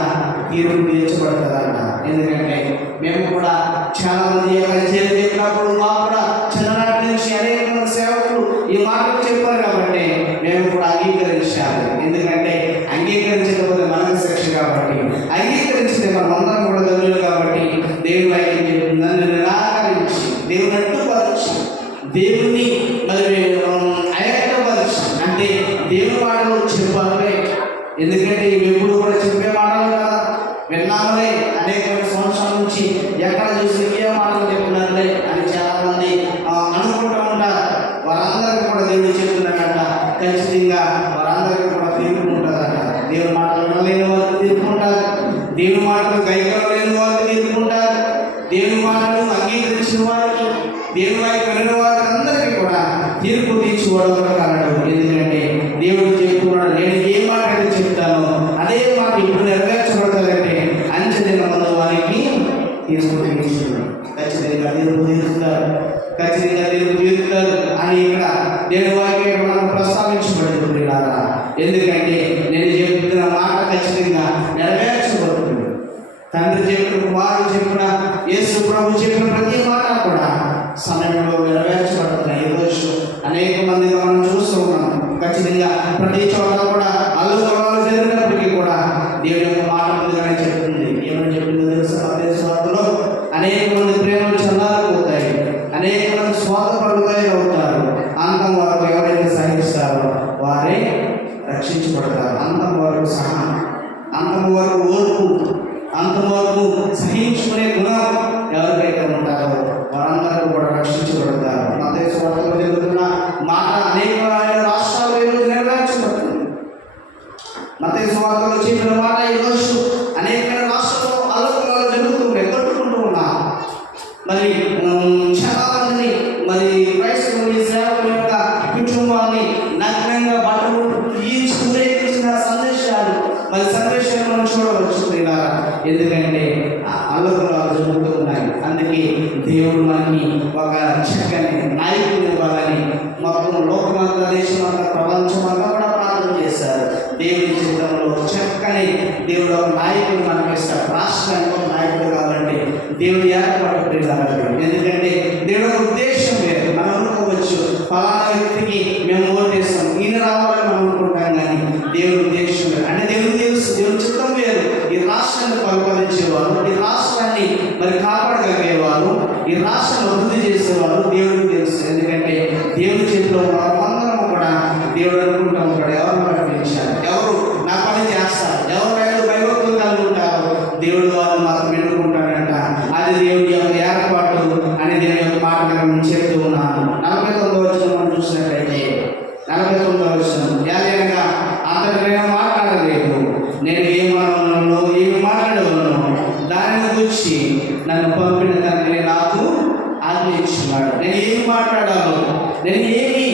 తీర్పు తీర్చబడతారట. ఎందుకంటే మేము కూడా చాలా మంది చెప్పినప్పుడు మాకు కూడా చిన్ననాటి నుంచి అనేక మంది సేవకులు ఈ మాటలు చెప్పారు కాబట్టి మేము కూడా అంగీకరించాలి. ఎందుకంటే అంగీకరించకపోతే మనకు శిక్ష కాబట్టి, అంగీకరించితే మనం అందరం కూడా ధన్యులు కాబట్టి దేవుడు నన్ను నిరాకరించి దేవుని అడ్డుపరిచి దేవుని మరి అయట్టపరిచి అంటే దేవుని మాటలు చెప్పాలి. ఎందుకంటే ఇవి ఎప్పుడు కూడా చెప్పే మాటలు కదా, విన్నాములే అనేక సంవత్సరాల నుంచి ఎక్కడ చూసి ఏ మాటలు చెప్తున్నారులే అని చాలా మంది అనుకుంటూ ఉంటారు. వారందరికీ కూడా దేవుడు చెప్తున్నాడట, ఖచ్చితంగా వారందరికీ కూడా తీర్పు ఉంటుందట. దేవుని మాటలు వినలేని వారికి తీర్పుంటారు, దేవుని మాటలు గైకొనలేని వారికి తీర్పుంటారు, దేవుని మాటలు అంగీకరించిన వారికి, దేవుని వారికి విని వారికి అందరికీ కూడా తీర్పు తీర్చుకోవడం కారణం. ఎందుకంటే దేవుడు చెప్తున్నాడు, నేను ఏ మాట అయితే చెప్తానో అదే మాట ఇప్పుడు నెరవేర్చబడతాదంటే అంచెదిన ముందు వారికి తీర్పు తీర్చున్నాడు. ఖచ్చితంగా తీర్పు తీరుస్తారు, ఖచ్చితంగా తీర్పు తీరుతారు అని ఇక్కడ నేను వాక్యం మనం ప్రస్తావించబడింది. ఎందుకంటే నేను చెప్తున్న మాట ఖచ్చితంగా నెరవేర్చబడుతుంది. తండ్రి చెప్పిన, కుమారుడు చెప్పిన, యేసు ప్రభు చెప్పిన ప్రతి మాట కూడా సమయంలో నెరవేర్చబడుతున్నాయి. ఈరోజు అనేక మందిగా మనం చూస్తూ ఉన్నాం. ఖచ్చితంగా ప్రతి చోట కూడా అల్లుగొడవలు జరిగినప్పటికీ కూడా దేవుని యొక్క మాట ముందుగానే చెప్తుంది. ఏమని చెప్పిందో తెలుసా? అదే స్వార్థలో అనేక మంది ప్రేమలు చల్లారిపోతాయి, అనేక మంది స్వార్థపరులుగా అవుతారు. అంతం వరకు ఎవరైతే సహిస్తారో వారే రక్షించబడతారు. అంతం వరకు సహనం, అంతం వరకు ఓర్పు, అంతం వరకు సహించుకునే గుణం ఎవరికైతే ఉంటారో వారందరూ కూడా రక్షించబడతారు. మత్తయి సువార్తలో జరుగుతున్న మాట అనేక రాష్ట్రాల్లో ఈరోజు నెరవేర్చబడుతుంది. మత్తయి సువార్తలో చెప్పిన మాట ఈరోజు అనేక రాష్ట్రాల్లో ఆలోచనలు జరుగుతుంటాయి, కొట్టుకుంటూ ఉన్నాం. మరి చాలా మందిని మరి క్రైస్తవుని సేవకుల యొక్క కుటుంబాన్ని నగ్నంగా బట్టలు ఈడ్చుకునే సందేశాలు మరి సందేశాలు మనం చూడవచ్చు. ఎందుకంటే ఆలోచనలు జరుగుతూ ఉన్నాయి. అందుకే దేవుడు మనకి ఒక చక్కని నాయకుని ఇవ్వాలని మొత్తం లోకమంతా, దేశమంతా, ప్రపంచమంతా కూడా ప్రార్థన చేశారు. దేవుడి చిత్రంలో చక్కని దేవుడు ఒక నాయకుడు మనకి ఇస్తాడు. రాష్ట్రానికి ఒక నాయకుడు కావాలంటే దేవుడు ఏర్పాటు చేయాలి. ఎందుకంటే దేవుడు ఒక ఉద్దేశం వేరు. మనం అనుకోవచ్చు ఫలానా వ్యక్తికి మేము ఓటేస్తాం, ఈయన రావాలని మనం అనుకుంటాం, కానీ దేవుడు ఉద్దేశం వేరు. అంటే దేవుడు తెలుసు, దేవుడి చిత్తం వేరు. ఈ రాష్ట్రాన్ని పరిపాలించేవారు, ఈ రాష్ట్రాన్ని మరి కాపాడగలిగేవారు, ఈ రాష్ట్రాన్ని అభివృద్ధి చేసేవారు దేవుడికి తెలుసు. ఎందుకంటే దేవుడి చేతిలో అందరం కూడా దేవుడు అనుకుంటూ ఉంటాడు, ఎవరు ప్రకటించారు, ఎవరు నా పని చేస్తారు, ఎవరు భయభక్తులు కలిగి ఉంటారో దేవుడు వాళ్ళు మాత్రం ఎన్నుకుంటాడంట. అది దేవుడి యొక్క ఏర్పాటు అని దేవుని యొక్క మాట చెప్తూ ఉన్నాను. 49వ వచనం మనం చూసినట్లయితే 49వ వచనం, ఏదైనా అంతటినైనా మాట్లాడలేదు, నేను ఏమి మాట్లాడగలను దానిని గురించి నన్ను పంపిన తండ్రి నాకు ఆజ్ఞయించున్నాడు. నేను ఏమి మాట్లాడాలో, నేను ఏమి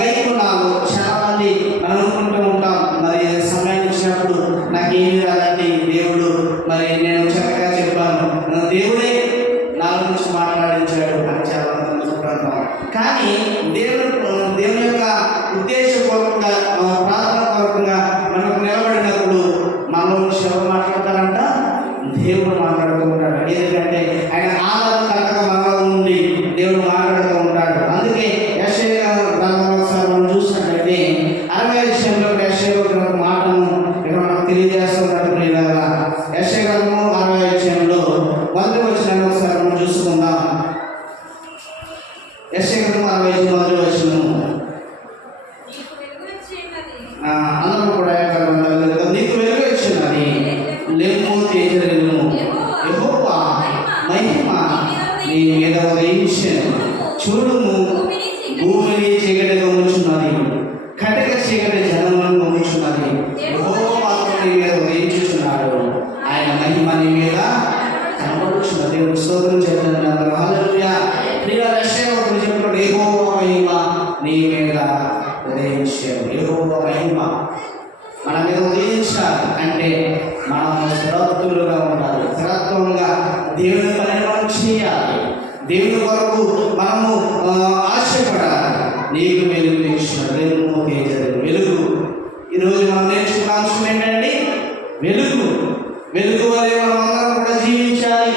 గైకున్నాను. చాలా మంది మనం అనుకుంటూ ఉంటాం, మరి సమయం ఇచ్చినప్పుడు నాకు ఏమి రాదండి, దేవుడు మరి నేను చక్కగా చెప్పాను, దేవుడే నా గురించి మాట్లాడించాడు అని చాలా మంది అనుకుంటాం. కానీ దేవుని యొక్క ఉద్దేశపూర్వకంగా ప్రార్థనాపూర్వకంగా మనకు నిలబడినప్పుడు మనలో నుంచి ఎవరు మాట్లాడతారంట? దేవుడు మాట్లాడుతూ ఉంటాడు. ఎందుకంటే ఆయన ఆనందంగా మనలో ఉండి దేవుడు మాట్లాడుతూ ఉంటాడు. అందుకే యెషయా గ్రంథంలో ఒకసారి మనం చూసినట్లయితే 60వ విషయంలో యెషయా ఒక మాటను ఇక్కడ మనకు తెలియజేస్తున్నట్టు యెషయా గ్రంథం 60వ విషయంలో 1వ వచనాన్ని ఒకసారి మనం చూసుకుందాం. యెషయా గ్రంథం 60వ వచనం, అందరూ కూడా నీకు వెలుగు ఇచ్చినది, లెమ్ము తేజరిల్లుము, యెహోవా మహిమ నీ మీద ఉదయించెను. చూడుము, భూమిని చీకటిగా ఉంచున్నది, కటిక చీకటి జనములను ఉంచున్నది. యెహోవా నీ మీద ఉదయించుచున్నాడు, ఆయన మహిమ నీ మీద కనబడుచున్నది. దేవుని స్తోత్రం చెప్తున్నారు. హల్లెలూయా. చెప్పాడు, యెహోవా మహిమ నీ మీద ఉదయించాడు. యెహోవా మహిమ మన మీద ఉదయించాలి అంటే మనం స్థిరత్తులుగా ఉండాలి, స్థిరత్వంగా దేవుని పని మనం చేయాలి. దేవుని కొరకు మనము ఆశపడాలి. నీకు వెలుగు ఇచ్చినాడు. లెమ్ము తేజరిల్లుము. వెలుగు ఈరోజు మనం నేర్చుకున్న అంశం ఏంటండి? వెలుగు. వెలుగు వలె మనం అందరం కూడా జీవించాలి.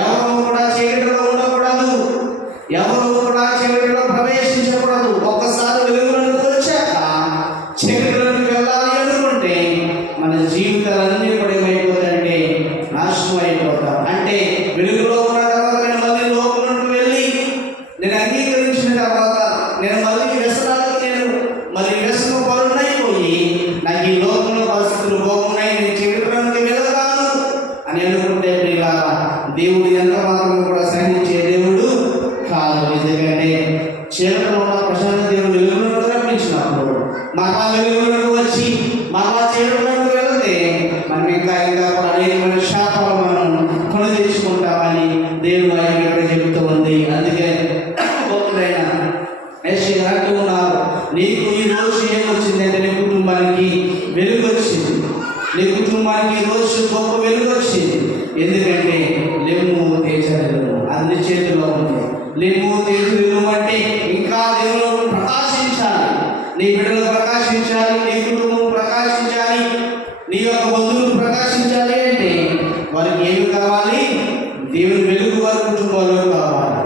ఎవరు కూడా చీకటిలో ఉండకూడదు. ఎవరు కూడా చీకటిలో ప్రవేశించకూడదు. ఒక్కసారి వెలుగులోకి వచ్చాక చీకటిలోకి వెళ్ళాలి అనుకుంటే మన జీవితాలన్నీ కూడా ఏమైపోతాయంటే నాశనం అయిపోతాం. అంటే వెలుగులో ఉన్న తర్వాత నేను మళ్ళీ లోపలికి వెళ్ళి నేను అంగీకరించిన తర్వాత నేను మళ్ళీ వ్యసనాలకు నేను మళ్ళీ వ్యసన పరునైపోయి నాకు ఈ లోకంలో పరిస్థితులు బాగున్నాయి, నేను చీకటిలోకి వెళ్తాను అని అనుకుంటే ప్రియులారా, దేవుడు ఎంత మాత్రం కూడా సహించే దేవుడు కాదు. ఎందుకంటే చీకటిలో ఉన్న ప్రశాంత దేవుడు వెలుగులోకి రప్పించినప్పుడు మరలా వెలుగులోకి వచ్చి మరలా చీకటిలోకి వెళితే మనం ఇంకా కూడా అనేకమైన శాపాలు మనం కొని తెచ్చుకుంటామని దేవుడు ఆయన ఇక్కడ చెబుతూ ఉంది. అందుకే భక్తుడైన యెషయా అంటూ ఉన్నారు, నీకు ఈ రోజు ఏమొచ్చిందంటే నీ కుటుంబానికి వెలుగు వచ్చింది. నీ కుటుంబానికి ఈ రోజు గొప్ప వెలుగు వచ్చింది. ఎందుకంటే లెమ్ము తేజరిల్లుము, అది నీ చేతిలో ఉంది. లెమ్ము తేజరిల్లుము అంటే ఇంకా దేవుడు ప్రకాశించాలి, నీ బిడ్డలు ప్రకాశించాలి, నీ కుటుంబం ప్రకాశించాలి, నీ యొక్క బంధువులు ప్రకాశించాలి. అంటే వారికి ఏమి కావాలి? దేవుని వెలుగు వారి కుటుంబాల్లో కావాలి.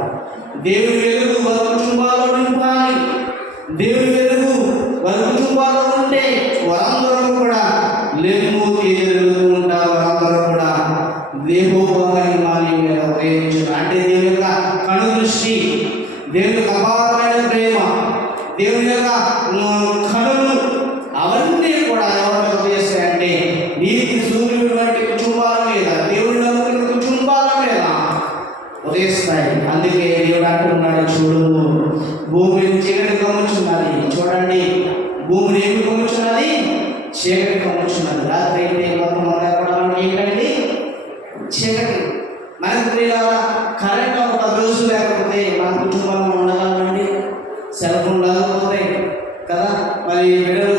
దేవుని వెలుగు వారి కుటుంబాల్లో నింపాలి. దేవుని వెలుగు వారి కుటుంబాల్లో ఉంటే వారందరూ కూడా లెమ్ము తేజరిల్లుతూ ఉంటారు. వారందరూ కూడా దేవోపమాని మీద ప్రేమించు. అంటే దేవుని యొక్క కనుదృష్టి, దేవుని యొక్క అపారమైన ప్రేమ, దేవుని యొక్క కనులు అవన్నీ కూడా ఎవరి మీద చేస్తాయంటే నీతి సూర్యుడు వంటి కుటుంబాల మీద, దేవుని నమ్ముకున్న కుటుంబాల మీద ఉదయిస్తాయి. అందుకే దేవుడు అంటున్నాడు, చూడు భూమిని చీకటి కమ్ముచున్నది. చూడండి, భూమిని ఏమి కమ్ముచున్నది? చీకటి కమ్ముచున్నది. రాత్రి అయితే మనకి ఏంటండి? చీకటి. మనకు ప్రియులారా, కరెంట్ ఒక 10 రోజులు లేకపోతే మన కుటుంబంలో ఉండగలమండి? సెల్ ఫోన్ లేకపోతే కదా, మరి బిడ్డలు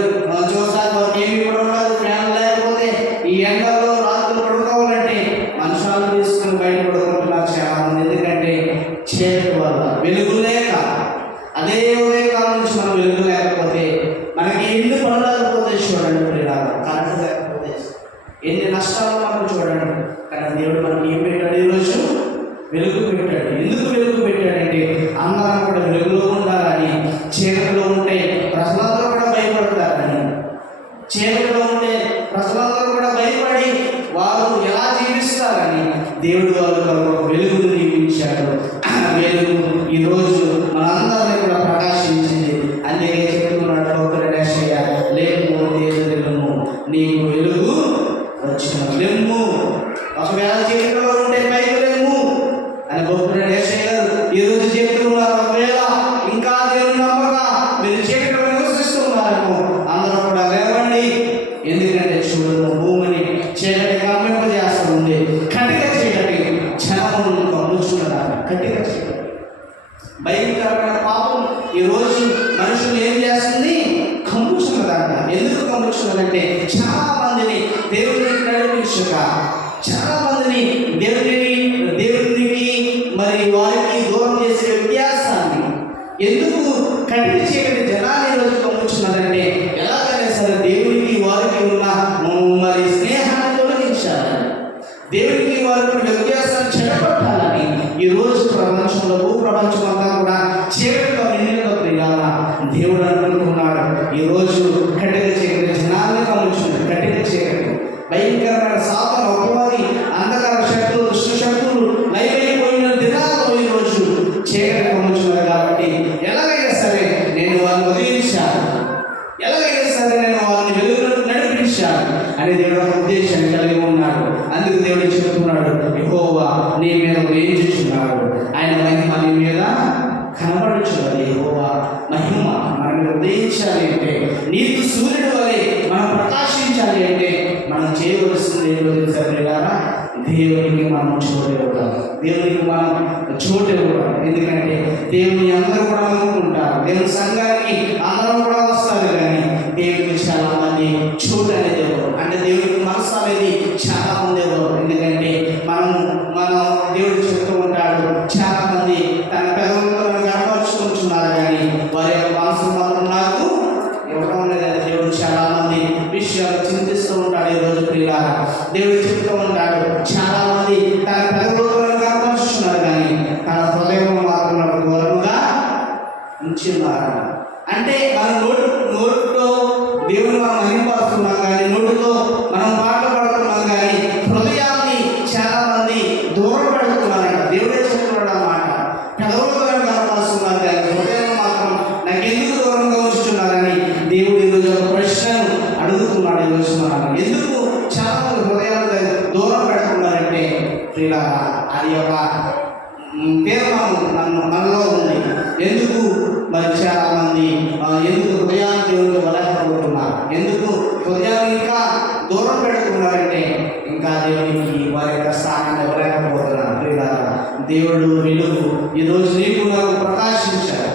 చూసాక ఏమి కూడా ఉండదు. ఫ్యాన్ లేకపోతే ఈ ఎండలో రాత్రులు పడుకోవాలంటే మనుషులు తీసుకుని బయట పడుకుంటున్నారు చాలా మంది. ఎందుకంటే చీకటి వల్ల, వెలుగు లేక. అదే ఉదయకాలం నుంచి మనం వెలుగు లేకపోతే మనకి ఎన్ని పనులు లేకపోతే చూడండి ప్రియులారా, కరెంట్ లేకపోతే ఎన్ని నష్టాలు మనం చూడండి. కానీ దేవుడు మనకి ఏం పెట్టాడు? ఈరోజు వెలుగు పెట్టాడు. ఎందుకు వెలుగు పెట్టాడంటే అందరం కూడా వెలుగులో ఉండాలని. చీకటిలో ఉంటే ప్రజలందరూ కూడా భయపడతారని. చీకటిలో ఉంటే ప్రజలందరూ కూడా భయపడి వారు ఎలా జీవిస్తారని దేవుడు వారు వెలుగును నియమించాడు. వెలుగు ఈరోజు మనందరినీ కూడా ప్రకాశించింది. అందుకే చెప్తున్నాడు భక్తుడైన యెషయా, లెమ్ము తేజరిల్లుము, నీకు వెలుగు వచ్చిన. లెమ్ము, ఒకవేళ చీకటిలో ఉంటే పైకి లెమ్ము అని భక్తుడైన యెషయా ఈరోజు చెప్తున్నారు. ఒకవేళ ఇంకా దేవుని నమ్మక మీరు చీకటిలో నివసిస్తున్నారేమో అందరూ కూడా లేవండి. ఎందుకంటే చూడము, భూమిని చీకటి కమ్మింపజేస్తుంది. కటిక చీకటి జనమును కమ్ముచున్నారు. కటిక చీకటి భయంకరమైన పాపం ఈరోజు మనుషులు ఏం చేస్తుంది? కమ్ముచున్నదంట. ఎందుకు కమ్ముచున్నదంటే చాలా మందిని దేవునికి నడిపించక, చాలా మందిని దేవునికి మరి వారికి దూరం చేసే వ్యత్యాసాన్ని. ఎందుకు కటిక చీకటి జనాన్ని ఈరోజు కమ్ముచున్నదంటే ఎలాగైనా సరే దేవునికి వారికి ఉన్న మరి స్నేహాన్ని తొలగించాలని, దేవునికి వారికి వ్యత్యాసాన్ని చెడగొట్టాలని ఈరోజు ప్రపంచంలో, భూప్రపంచం అంతా కూడా చీకటిలో నిండిన ప్రియాలా దేవుడు అనుకుంటున్నాడు. ఈరోజు కటిక చీకటి జనాన్ని కమ్ముచున్నది. కటిక చీకటి భయంకరమైన సాతాను, అపవాది, అంధకార శక్తులు, దుష్ట శక్తులు లైవైపోయిన దినాల్లో ఈరోజు చీకటి కమ్ముచున్నది. కాబట్టి ఎలాగైనా సరే నేను వారిని వదిలించాను, ఎలాగైనా సరే నేను వారిని వెలుగులోకి నడిపించాను అని దేవుడు ఒక ఉద్దేశాన్ని కలిగి ఉన్నాడు. అందుకు దేవుడు చెబుతున్నాడు, యెహోవా నీ మీద వేయించుచున్నాడు, ఆయన మహిమ నీ మీద కనబడుచున్నది. యెహోవా మహిమ మన మీద ఉదయించాలి అంటే, నీతి సూర్యుడు వలె మనం ప్రకాశించాలి అంటే మనం చేయవలసింది ఏంటో తెలుసా? దేవునికి మనం చోటు ఇవ్వడం, దేవునికి మనం చోటు ఇవ్వడం. ఎందుకంటే దేవుని అందరూ కూడా నమ్ముకుంటారు, దేవుని సంఘానికి అందరూ కూడా వస్తారు, కానీ దేవునికి చాలా మంది చోటు అనేది ఇవ్వరు. అంటే దేవునికి మనసు అనేది చాలా మంది ఇవ్వరు. ఎందుకంటే మనం దేవుడు చెప్తూ ఉంటాడు, చాలా మంది దేవుడు చెప్తూ ఉంటాడు, చాలా మంది తన పెదవులను కనపరుస్తున్నారు కానీ తన హృదయం మాత్రం దూరముగా ఉంచున్నారు. అంటే మన నోటితో దేవుని మనం మహిమపరుస్తున్నాం కానీ, నోటితో మనం పాటలు పాడుతున్నాం కానీ హృదయాన్ని చాలా మంది దూరం పెడుతున్నారంట. దేవుడే చెప్తున్నాడు అన్నమాట. పెదవులతో కనపరుస్తున్నారు కానీ హృదయం మాత్రం నాకెందుకు దూరంగా ఉంచుతున్నారని దేవుడు ఈరోజు ఒక ప్రశ్నను అడుగుతున్నాడు. ఈరోజు మనం ఎందుకు చాలా మంది హృదయాలు దూరం పెడుతున్నారంటే ప్రియులారా, అది ఒక తీర్మానం మనలో ఉంది. ఎందుకు మరి చాలా మంది ఎందుకు హృదయాన్ని దేవుడికి వలకపోతున్నారు, ఎందుకు హృదయాన్ని ఇంకా దూరం పెడుతున్నారంటే ఇంకా దేవునికి వారి యొక్క స్థానాన్ని ఇవ్వలేకపోతున్నారు. ప్రియులారా, దేవుడు వెలుగు ఈరోజు నీకు నాకు ప్రకాశించారు.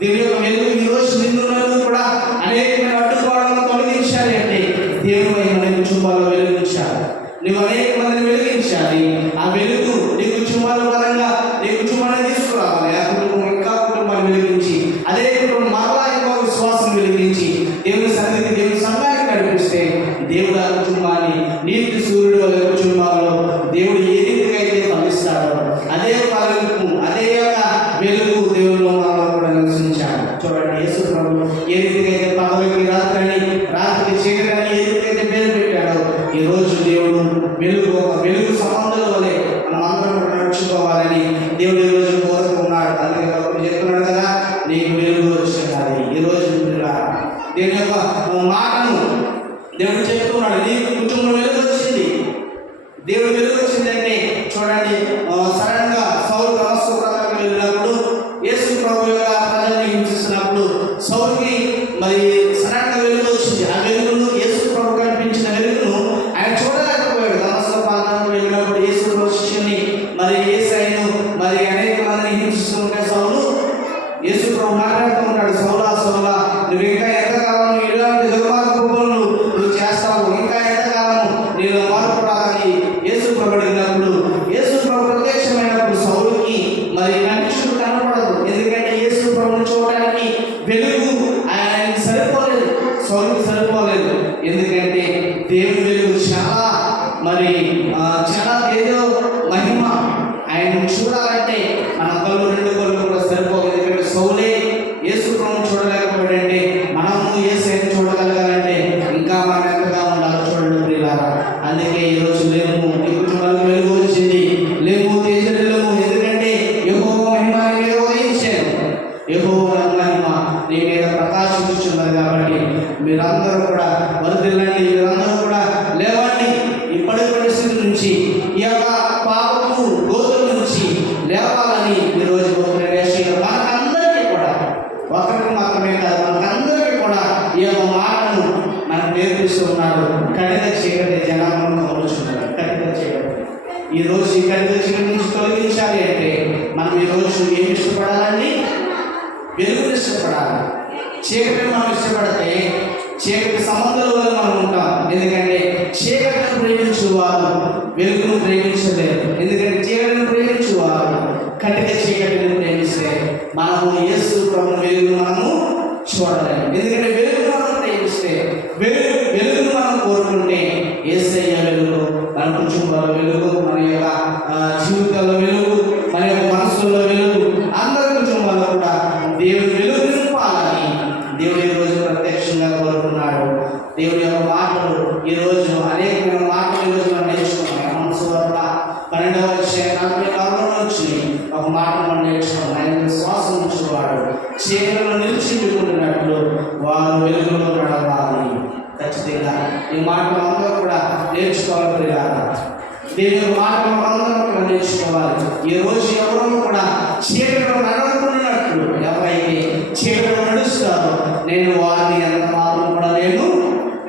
దేవుని యొక్క వెలుగు ఈరోజు నిన్ను నన్ను కూడా అనేకమైన అడ్డుకోవడాలను తొలగించాలి అంటే దేవుడు మన కుటుంబాల్లో వెలుగించాలి. నువ్వు అనేక మందిని వెలిగించాలి. ఆ వెలుగు నీ కుటుంబాల పరంగా నీ కుటుంబాన్ని తీసుకురావాలి. ఆ కుటుంబం ఇంకా కుటుంబాన్ని వెలిగించి అదే కుటుంబం మరలా ఇంకో విశ్వాసం వెలిగించి దేవుని సన్నిధికి దేవుని సంఘానికి నడిపిస్తే దేవుడు ఆ కుటుంబాన్ని నీతి సూర్యుడు అనే కుటుంబాల్లో దేవుడు ఏ రీతిగా అయితే ఫలిస్తాడో అదే ఫలింపు అదే యొక్క వెలుగు దేవుడు మనలో కూడా నివసించాడు. చూడండి, యేసు ప్రభువు ఏ రీతిగా అయితే పగలకి రాత్రికి చీకటని ఏ రీతిగా అయితే పేరు పెట్టాడో ఈరోజు దేవుడు వెలుగు సంబంధాల వలె మనం అందరం కూడా నడుచుకోవాలని దేవుడు ఈరోజు కోరుకున్నాడు. అందుకే ప్రభువు చెప్తున్నాడు కదా, నీకు వెలుగు వచ్చినది. ఈరోజు దేవుని యొక్క మాటను దేవుడు చెప్తున్నాడు, నీకు కుటుంబం వెలుగు వచ్చింది. దేవుడు వెలుగు వచ్చిందంటే చూడండి, సడన్గా సౌలు దమస్కు వెళ్ళినప్పుడు యేసు ప్రభు యొక్క ప్రజల్ని హింసిస్తున్నప్పుడు సౌలుకి మరి సడన్గా వెలుగు వచ్చింది. ఆ వెలుగును యేసు ప్రభు కనిపించిన వెలుగును ఆయన చూడలేకపోయాడు. దమస్కు ప్రాంతానికి వెళ్ళినప్పుడు యేసు ప్రభు శిష్యుని మరి యేసయ్యను మరి అనేక మందిని హింసిస్తుంటే సౌలు యేసు ప్రభు మాట్లాడుతూ ఉంటాడు, సౌలా సౌలా, నువ్వు ఇంకా ఎంతకాలం ఇలాంటి దుర్మార్గపు పనులు నువ్వు చేస్తావు, ఇంకా ఎంతకాలం నేను మార్పు రాదని యేసు ప్రభు అడిగినప్పుడు యేసు ప్రభు ప్రత్యక్షమైనప్పుడు సౌలుకి మరి కనిష్ఠుడు కనపడదు. ఎందుకంటే యేసు ప్రభుని చూడడానికి వెలుగు ఆయనకి సరిపోలేదు, సౌలుకి సరిపోలేదు. ఎందుకంటే దేవుని వెలుగు చాలా మరి చాలా ఏదో మహిమ. ఆయన చూడాలంటే మన కళ్ళు రెండు కళ్ళు కూడా సరిపోదు. ఎందుకంటే సౌలే యేసు ప్రభుని చూడలేకపోయాడంటే మనము యేసుని చూడగలగాలంటే ఇంకా మనం ఎంతగా ఉండాలి. చూడండి ప్రియులారా, అందుకే ఈరోజు లేము ఈ కుటుంబాలకు వెలుగు వచ్చింది. లేము తేజలేము, ఎందుకంటే యెహోవా మహిమ నీ మీద ఉదయించాను, యెహోవా మహిమ నీ మీద ప్రకాశించుచున్నది. కాబట్టి మీరందరూ కూడా వర్ధిల్లండి, మీరందరూ కూడా లేవండి. ఇప్పటి పరిస్థితి నుంచి ఈ యొక్క పాపపు గోతుల నుంచి లేవాలని ఈరోజు మనకందరికీ కూడా, ఒకరికి మాత్రమే కాదు మనకందరికీ కూడా ఈ యొక్క మాటను మనకు నేర్పిస్తూ ఉన్నాడు. కఠిన చీకటి జనాలను కలుగుతున్నారు. కఠిన చీకటి ఈరోజు ఈ కఠిన చీకటి నుంచి తొలగించాలి అంటే మనం ఈరోజు ఏమి ఇష్టపడాలండి? వెలుగుని ఇష్టపడాలి. చీకటిని మనం ఇష్టపడితే చీకటి సంబంధాలలో మనం ఉంటాం. ఎందుకంటే చీకటిని ప్రేమించువారు వెలుగును ప్రేమించలేరు. ఎందుకంటే చీకటిని ప్రేమించువారు కటిక చీకటిని ప్రేమిస్తే మనము యేసు ప్రభువు వెలుగును మనము చూడలేము. ఎందుకంటే వెలుగును మనం ప్రేమిస్తే వెలుగును మనం కోరుకుంటే యేసయ్య వెలుగు, మన కుటుంబాల వెలుగు, మన యొక్క జీవితాల్లో వెలుగు, మన యొక్క మనసుల్లో వెలుగు, అందరి కుటుంబాల్లో కూడా దేవుని వెలుగు నింపాలని దేవుడు ఈరోజు ప్రత్యక్షంగా కోరుకున్నాడు. దేవుని యొక్క మాటలు ఈరోజు అనేకమైన మాటలు ఈరోజు మనం నేర్చుకున్నాం. మనసు వల్ల 12వ అధ్యాయం 44 నుంచి ఒక మాట మనం నేర్చుకున్నాం. ఆయన విశ్వాసం ఉంచువాడు చీకటిలో నిలిచిపోతున్నట్లు వారు వెలుగులో నడవాలి. ఖచ్చితంగా ఈ మాటలు అందరూ కూడా నేర్చుకోవాలి. దేవుని యొక్క మాటలు అందరూ కూడా నేర్చుకోవాలి. ఈ రోజు ఎవరో కూడా చీకటిలో నడవకున్నట్లు ఎవరైతే చీకటిలో నడుస్తారో నేను వారిని ఎంత మాత్రం కూడా నేను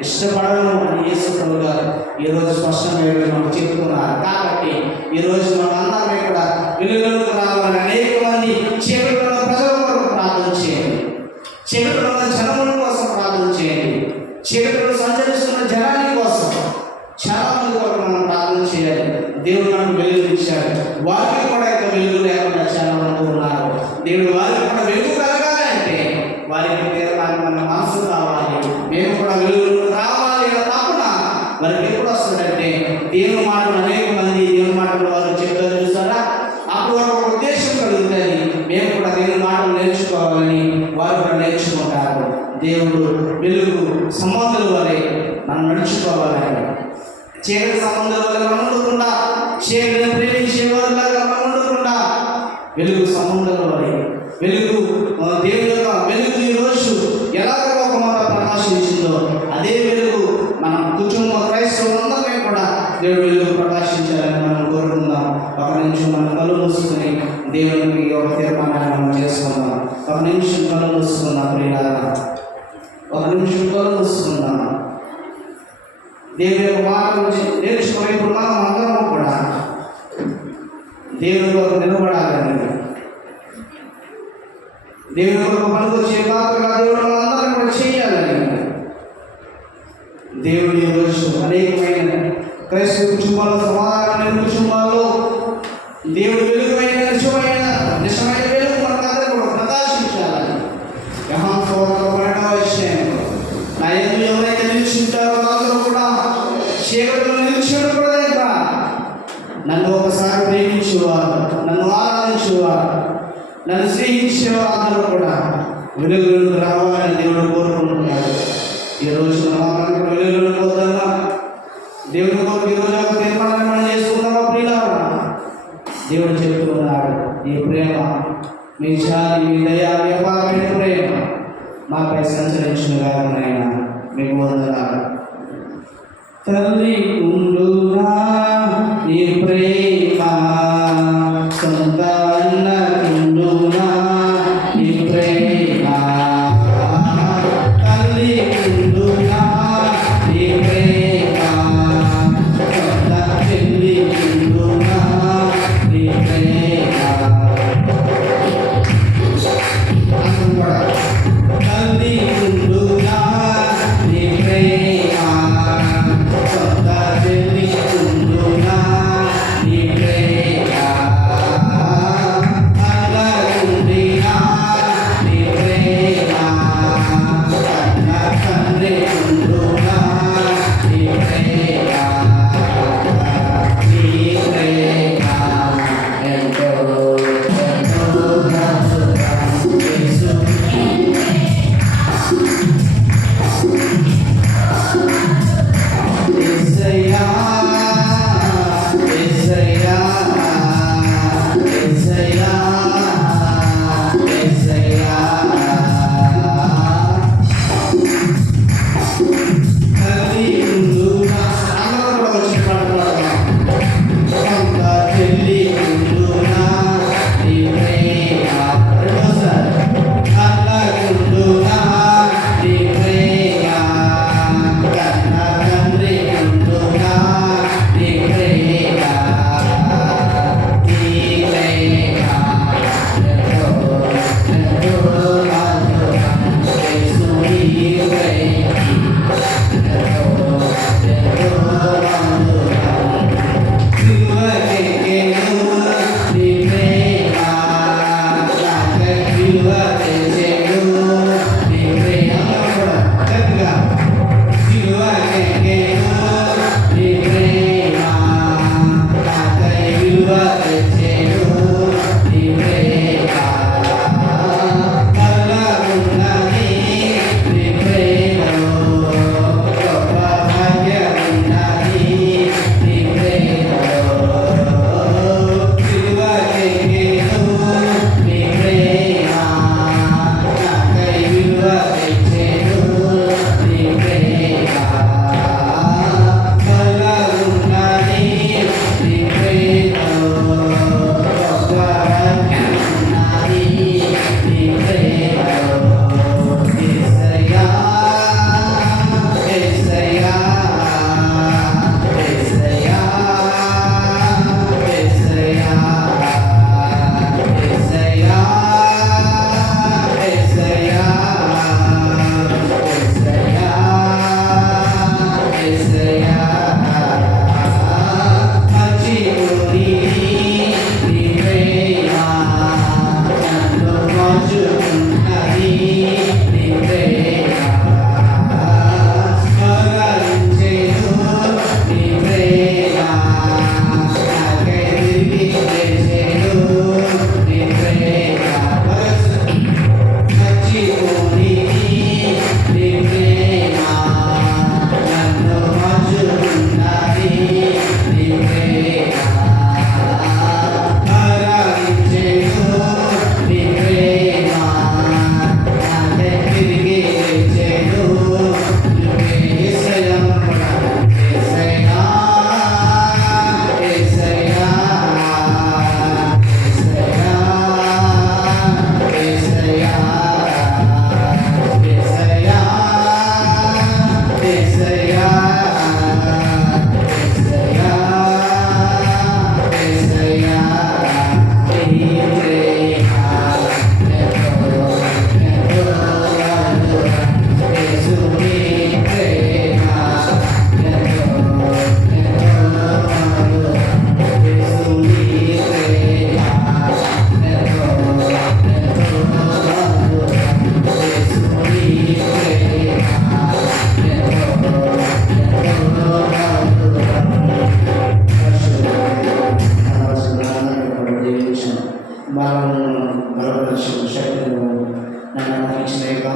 ఇష్టపడను అని యేసు ప్రభు గారు ఈరోజు స్పష్టంగా మనకు చెప్తున్నారు. కాబట్టి ఈరోజు మనం అందరినీ కూడా వెలుగులోకి రావాలని అనేక మంది చీకటిలో ప్రజల కొరకు ప్రార్థన చేయండి, చీకటిలో జనముల కోసం ప్రార్థన చేయండి, చీకటిలో సంచరిస్తున్న జనాల కోసం చాలా మంది కొరకు మనం ప్రార్థన చేయాలి. దేవుడు మనకు వెలుగు ఇచ్చాడు. వారికి కూడా ఇంకా వెలుగు లేకుండా చాలా మంది ఉన్నారు. దేవుడు వారికి కూడా వెలుగు కలగాలంటే వారికి మన మనసు కావాలి, మేము కూడా వెలుగు రావాలి అన్న తప్పున వారికి ఎప్పుడు వస్తుందంటే దేవుని మాటలు అనేక మంది దేవుని మాటలు వారు చెప్తారు చూస్తారా, అప్పుడు వారు ఒక ఉద్దేశం కలుగుతుంది, మేము కూడా దేవుని మాటలు నేర్చుకోవాలని వారు కూడా నేర్చుకుంటారు. దేవుడు వెలుగు సంబంధాల వలె మనం నడుచుకోవాలని, చీకటి సంబంధాల వల్ల మనం ఉండకుండా, చీకటిని ప్రేమించే వారిలాగా మనం ఉండకుండా వెలుగు సంబంధాల వలె, వెలుగు దేవుని యొక్క వెలుగు ఈ రోజు ఎలాగ లోకమంతా ప్రకాశించిందో అదే వెలుగు మన కుటుంబ క్రైస్తవులందరినీ కూడా దేవుడు వెలుగు ప్రకాశించాలని మనం కోరుకుందాం. ఒక నిమిషం మనం కళ్ళు మూసుకుని దేవునికి ఒక తీర్మానాన్ని మనం చేసుకుందాం. ఒక నిమిషం కళ్ళు మూసుకుందాం ప్రియులారా, ఒక నిమిషం కళ్ళు మూసుకుందాం. దేవుని యొక్క మాటలు నేర్చుకునే ఇప్పుడు మనం అందరం కూడా దేవుని కొరకు నిలబడాలని, దేవుని కొరకు పనికొచ్చే పాత్రగా దేవుడు మనందరం కూడా చేయాలని దేవుడు ఈ రోజు అనేకమైన క్రైస్తవ కుటుంబాల్లో, సమాధానమైన కుటుంబాల్లో దేవుడు వెలుగుమైన నిజమైన వెలుగు మనకందరూ కూడా ప్రకాశించాలని. యోహాను సువార్త 12వ అధ్యాయంలో నా యందు ఎవరైతే నిలిచింటారో వాళ్ళందరూ కూడా చీకటిలో నిలిచి ఉండకూడదంట. నన్ను ఒకసారి ప్రేమించేవారు, నన్ను ఆరాధించేవారు, నన్ను స్నేహించేవారు అందరూ కూడా వెలుగులోకి రావాలని దేవుడు కోరుకుంటున్నాడు. ఈ రోజు మనం వెలుగులోకి పోతామా? దేవుని కొరకు ఈరోజు ఒక తీర్మానాన్ని మనం చేసుకుందామా ప్రియులారా? దేవుడు చెప్తున్నాడు, ఈ ప్రేమ, మీ జాలి, మీ దయ, మీ అపారమైన ప్రేమ మాపై సంచరించుగా నాయన, మీకు వందనాలు. తల్లి ఉండునా నీ ప్రేమ, సొంత అన్నకుండునా నీ ప్రేమ, తల్లి ఉండునా నీ ప్రేమ, సొంత చెల్లి ఉండునా నీ ప్రేమ, తల్లి ఉండునా నీ ప్రేమ, సొంత చెల్లి ఉండునా నీ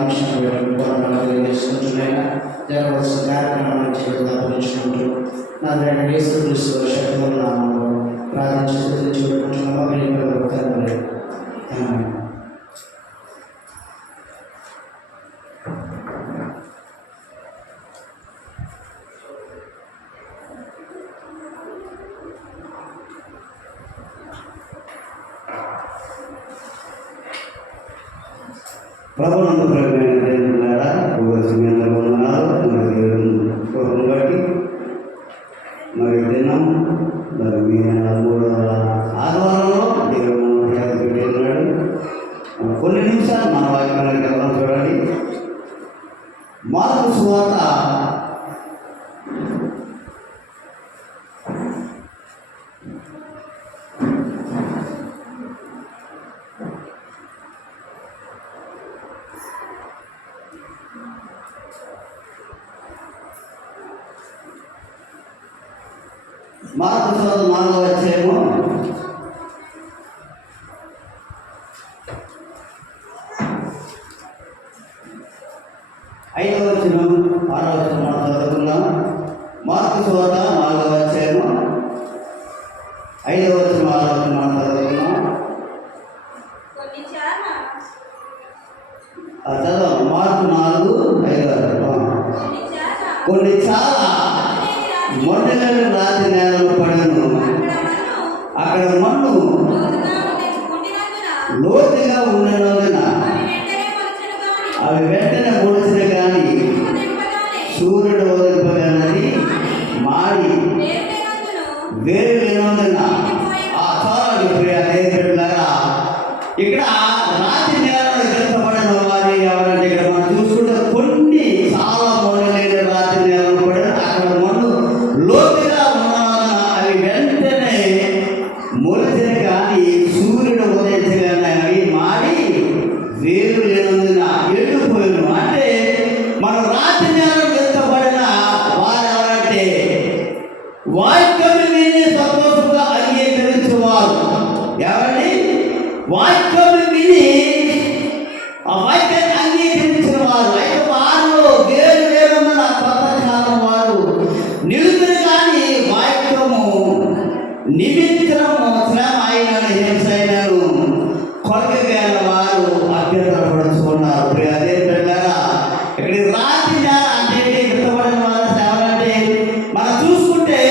ఫంక్షన్ తెలియజేసుకుంటున్నాయినా జరగవలసిన కార్యక్రమాన్ని చేతులు అప్పగించుకుంటూ నా దగ్గర యేసుక్రీస్తు శక్తిలో నామంలో ప్రార్థించి చూడుకుంటున్నామా మీరు తండ్రి. ఆమేన్. ప్రభునందు ప్రియమైన దేవులారా, భూగోళ వందనాలు. మరి దేవుని కృపను బట్టి మరి దినం మరి మీ 3వ ఆదివారంలో దేవుడు ఉన్నాడు. కొన్ని నిమిషాలు మన వాక్యానికి వెళ్దాం. చూడండి, మార్కు సువార్త 4వ అధ్యాయము 5వ వచనం 6వ వచనం మనం చదువుకుందాం. మార్కు సువార్త 4వ అధ్యాయము 5వ వచనం 6వ వచనం మనం చదువుకుందాం. చదవం. మార్కు 4:5. కొన్ని చాలా మొండెలను రాతి నేలలో పడను, అక్కడ మన్ను లోతుగా ఉన్నందున అవి వెంటనే మొలిచిన కానీ సూర్యుడు వదిలిపోయినది మాడి వేరు లేనందున ఇక్కడ రాతి నేలలో గెలుపబడిన వారి ఎవరంటే ఇక్కడ మనం చూసుకుంటే కొన్ని చాలా మొండెలైన రాతి నేలలో పడిన అక్కడ మన్ను లోతుగా ఉన్నందున అవి వెంటనే మొలిచిన కానీ సూర్యుడు ఉదయించగానే అవి మాడి వేరు లేనందున ఎండిపోయాను. అంటే మన రాతి నేలలో గెలుపబడిన వారు ఎవరంటే వాక్యం విని సంతోషంగా అంగీకరించేవారు. ఎవరండి? వాక్యం విని ఆ వాక్యాన్ని అంగీకరించిన వారు. అయితే వారిలో వేరు లేనందున కొత్త కాలం వారు నిలుతురు కానీ వాక్యము నిమిత్తము శ్రమ అయినను హింస అయినను కొరకగైన వారు అభ్యంతరపడుతున్నారు. అదే పిల్లరా, ఇక్కడ రాతి నేల అంటే ఇష్టపడిన వారు సేవలంటే మనం చూసుకుంటే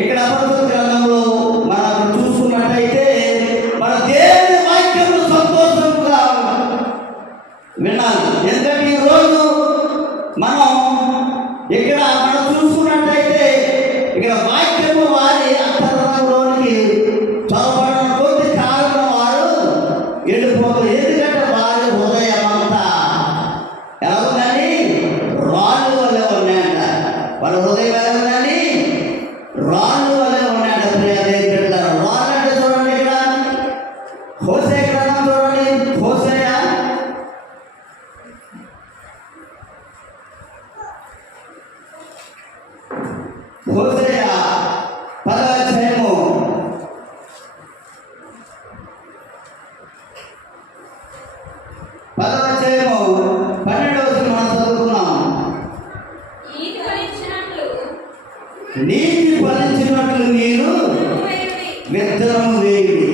ఇక్కడ అపొస్తలుల గ్రంథంలో మనం చూసుకున్నట్టయితే మన దేవుని వాక్యము సంతోషంగా వినాలి. ఎందుకంటే ఈరోజు మనం ఇక్కడ మనం చూసుకున్నట్టయితే ఇక్కడ వాక్యము వారి అంతరంగంలోనికి చొరబడిన కొద్ది కాలంలో వారు ఎండిపోతారు. ఎందుకంటే వారి హృదయం అంతా ఎలా ఉందండి? రాళ్ళు వల్లే ఉన్నాయంట. వాళ్ళ హృదయం ఎలా ఉందండి? రాళ్ళు వల్లే ఉన్నాయంట. అదే బిడ్డలారా, రాళ్ళు అంటే చూడండి, ఇక్కడ హోసేయ గ్రంథం చూడండి. హోసేయ 10వ అధ్యాయము 12వ వచనం మనం చదువుకున్నాం. నీతి ఫలించినట్లు మీరు విత్తనము వేయుడి,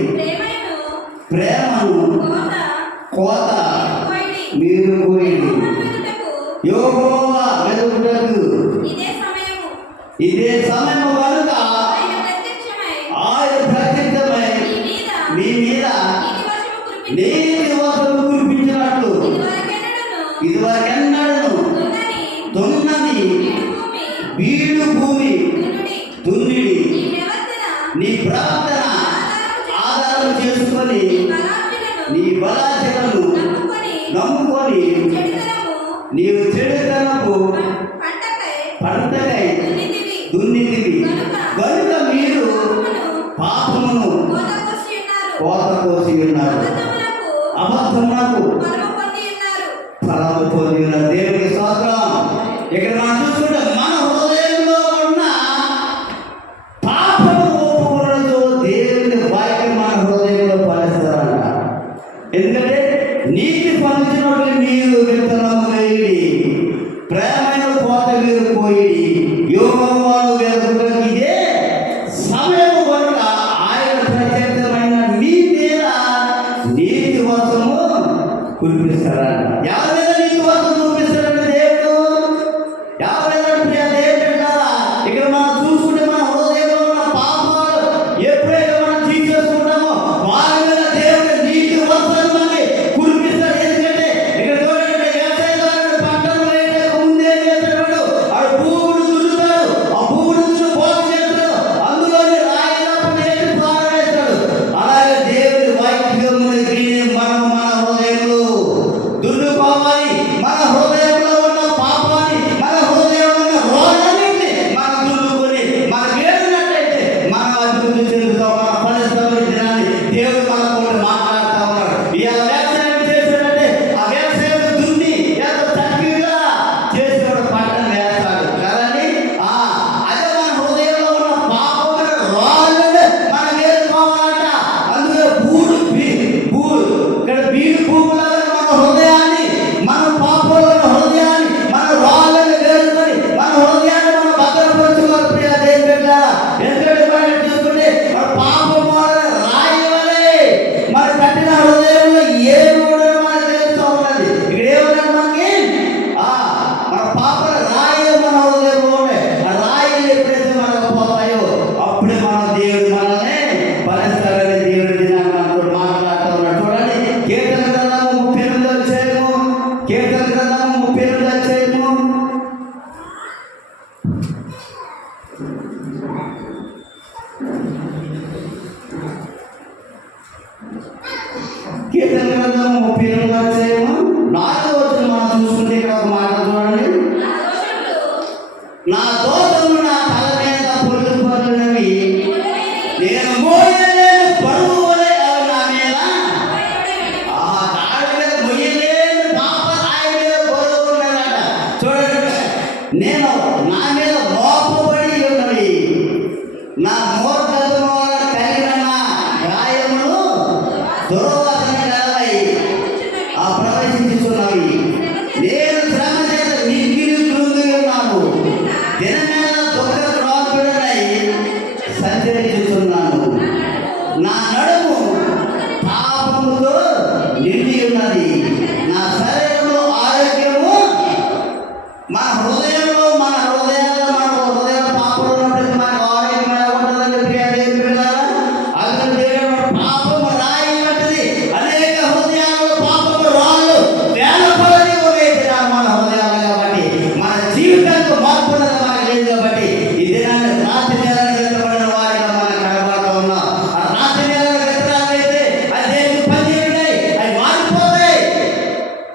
ప్రేమను కోత మీరు కోయండి. యెహోవా వెలుగుటకు ఇదే సమయము కనుక ఆయన ప్రత్యక్షమై మీ మీద నీటి వర్షము కురిపించినట్లు ఇదివరకెన్నడను దున్నని బీడు భూమి దున్నిడి నీ ప్రవర్తన ఆధారం చేసుకొని నీ బలాచరణను నమ్ముకొని నీవు చెడుతనపు పంటకై దున్నితివి కనుక మీరు పాపమును కోత కోసి ఉన్నారు, అబద్ధమునకు ఫలము పొంది ఉన్నారు. దేవునికి స్తోత్రం. ఇక్కడ మనం చూసుకుంటే మన హృదయంలో ఉన్న పాపము ఒప్పుకున్నదో దేవుని వాక్యం మన హృదయంలో ఫలిస్తారంట. ఎందుకంటే నీతి ఫలించినట్లు మీరు నా దోషము నా తల మీద పొల్లుపడినవి, నేను మోయలేని బరువు వలె అవి నా మీద. తాడు మీద మొయ్యలేని పాప ఆయన మీద బరువు ఉన్నదట. చూడండి, నేను నా మీద మోపబడి ఉన్నవి, నా మూర్ఖత్వము వలన కలిగిన నా గాయములు దుర్వాసన గలవై ప్రవేశించుచున్నవి. నేను శ్రమ చేత మిక్కిలి కృంగి ఉన్నాను, దినమేళ దుఃఖ క్రోధుడనై సంచరించుచున్నాను. నా నడుము పాపముతో నిండి ఉన్నది, నా శరీరంలో ఆరోగ్యము. మన హృదయాల పాపం ఉన్నప్పుడు మనకు ఆరోగ్యం ఎలా ఉంటుందంటే ప్రియ దేవుని బిడ్డలారా, అసలు దేవుడు పాపము రాయి వంటిది. అనేక హృదయాల్లో పాపము రాళ్ళు వేల కొలది ఉన్నాయి మన హృదయాలు. కాబట్టి మన జీవితానికి మార్పు అనేది మనకు లేదు. కాబట్టి ఈ దినాన్ని రాత్రి నేలను ఎత్తబడిన వారిగా మనం కనబడుతూ ఉన్నాం. ఆ రాత్రి నేలను ఎత్తడాలైతే అది దేవునికి పనిచేయడాయి, అవి మారిపోతాయి.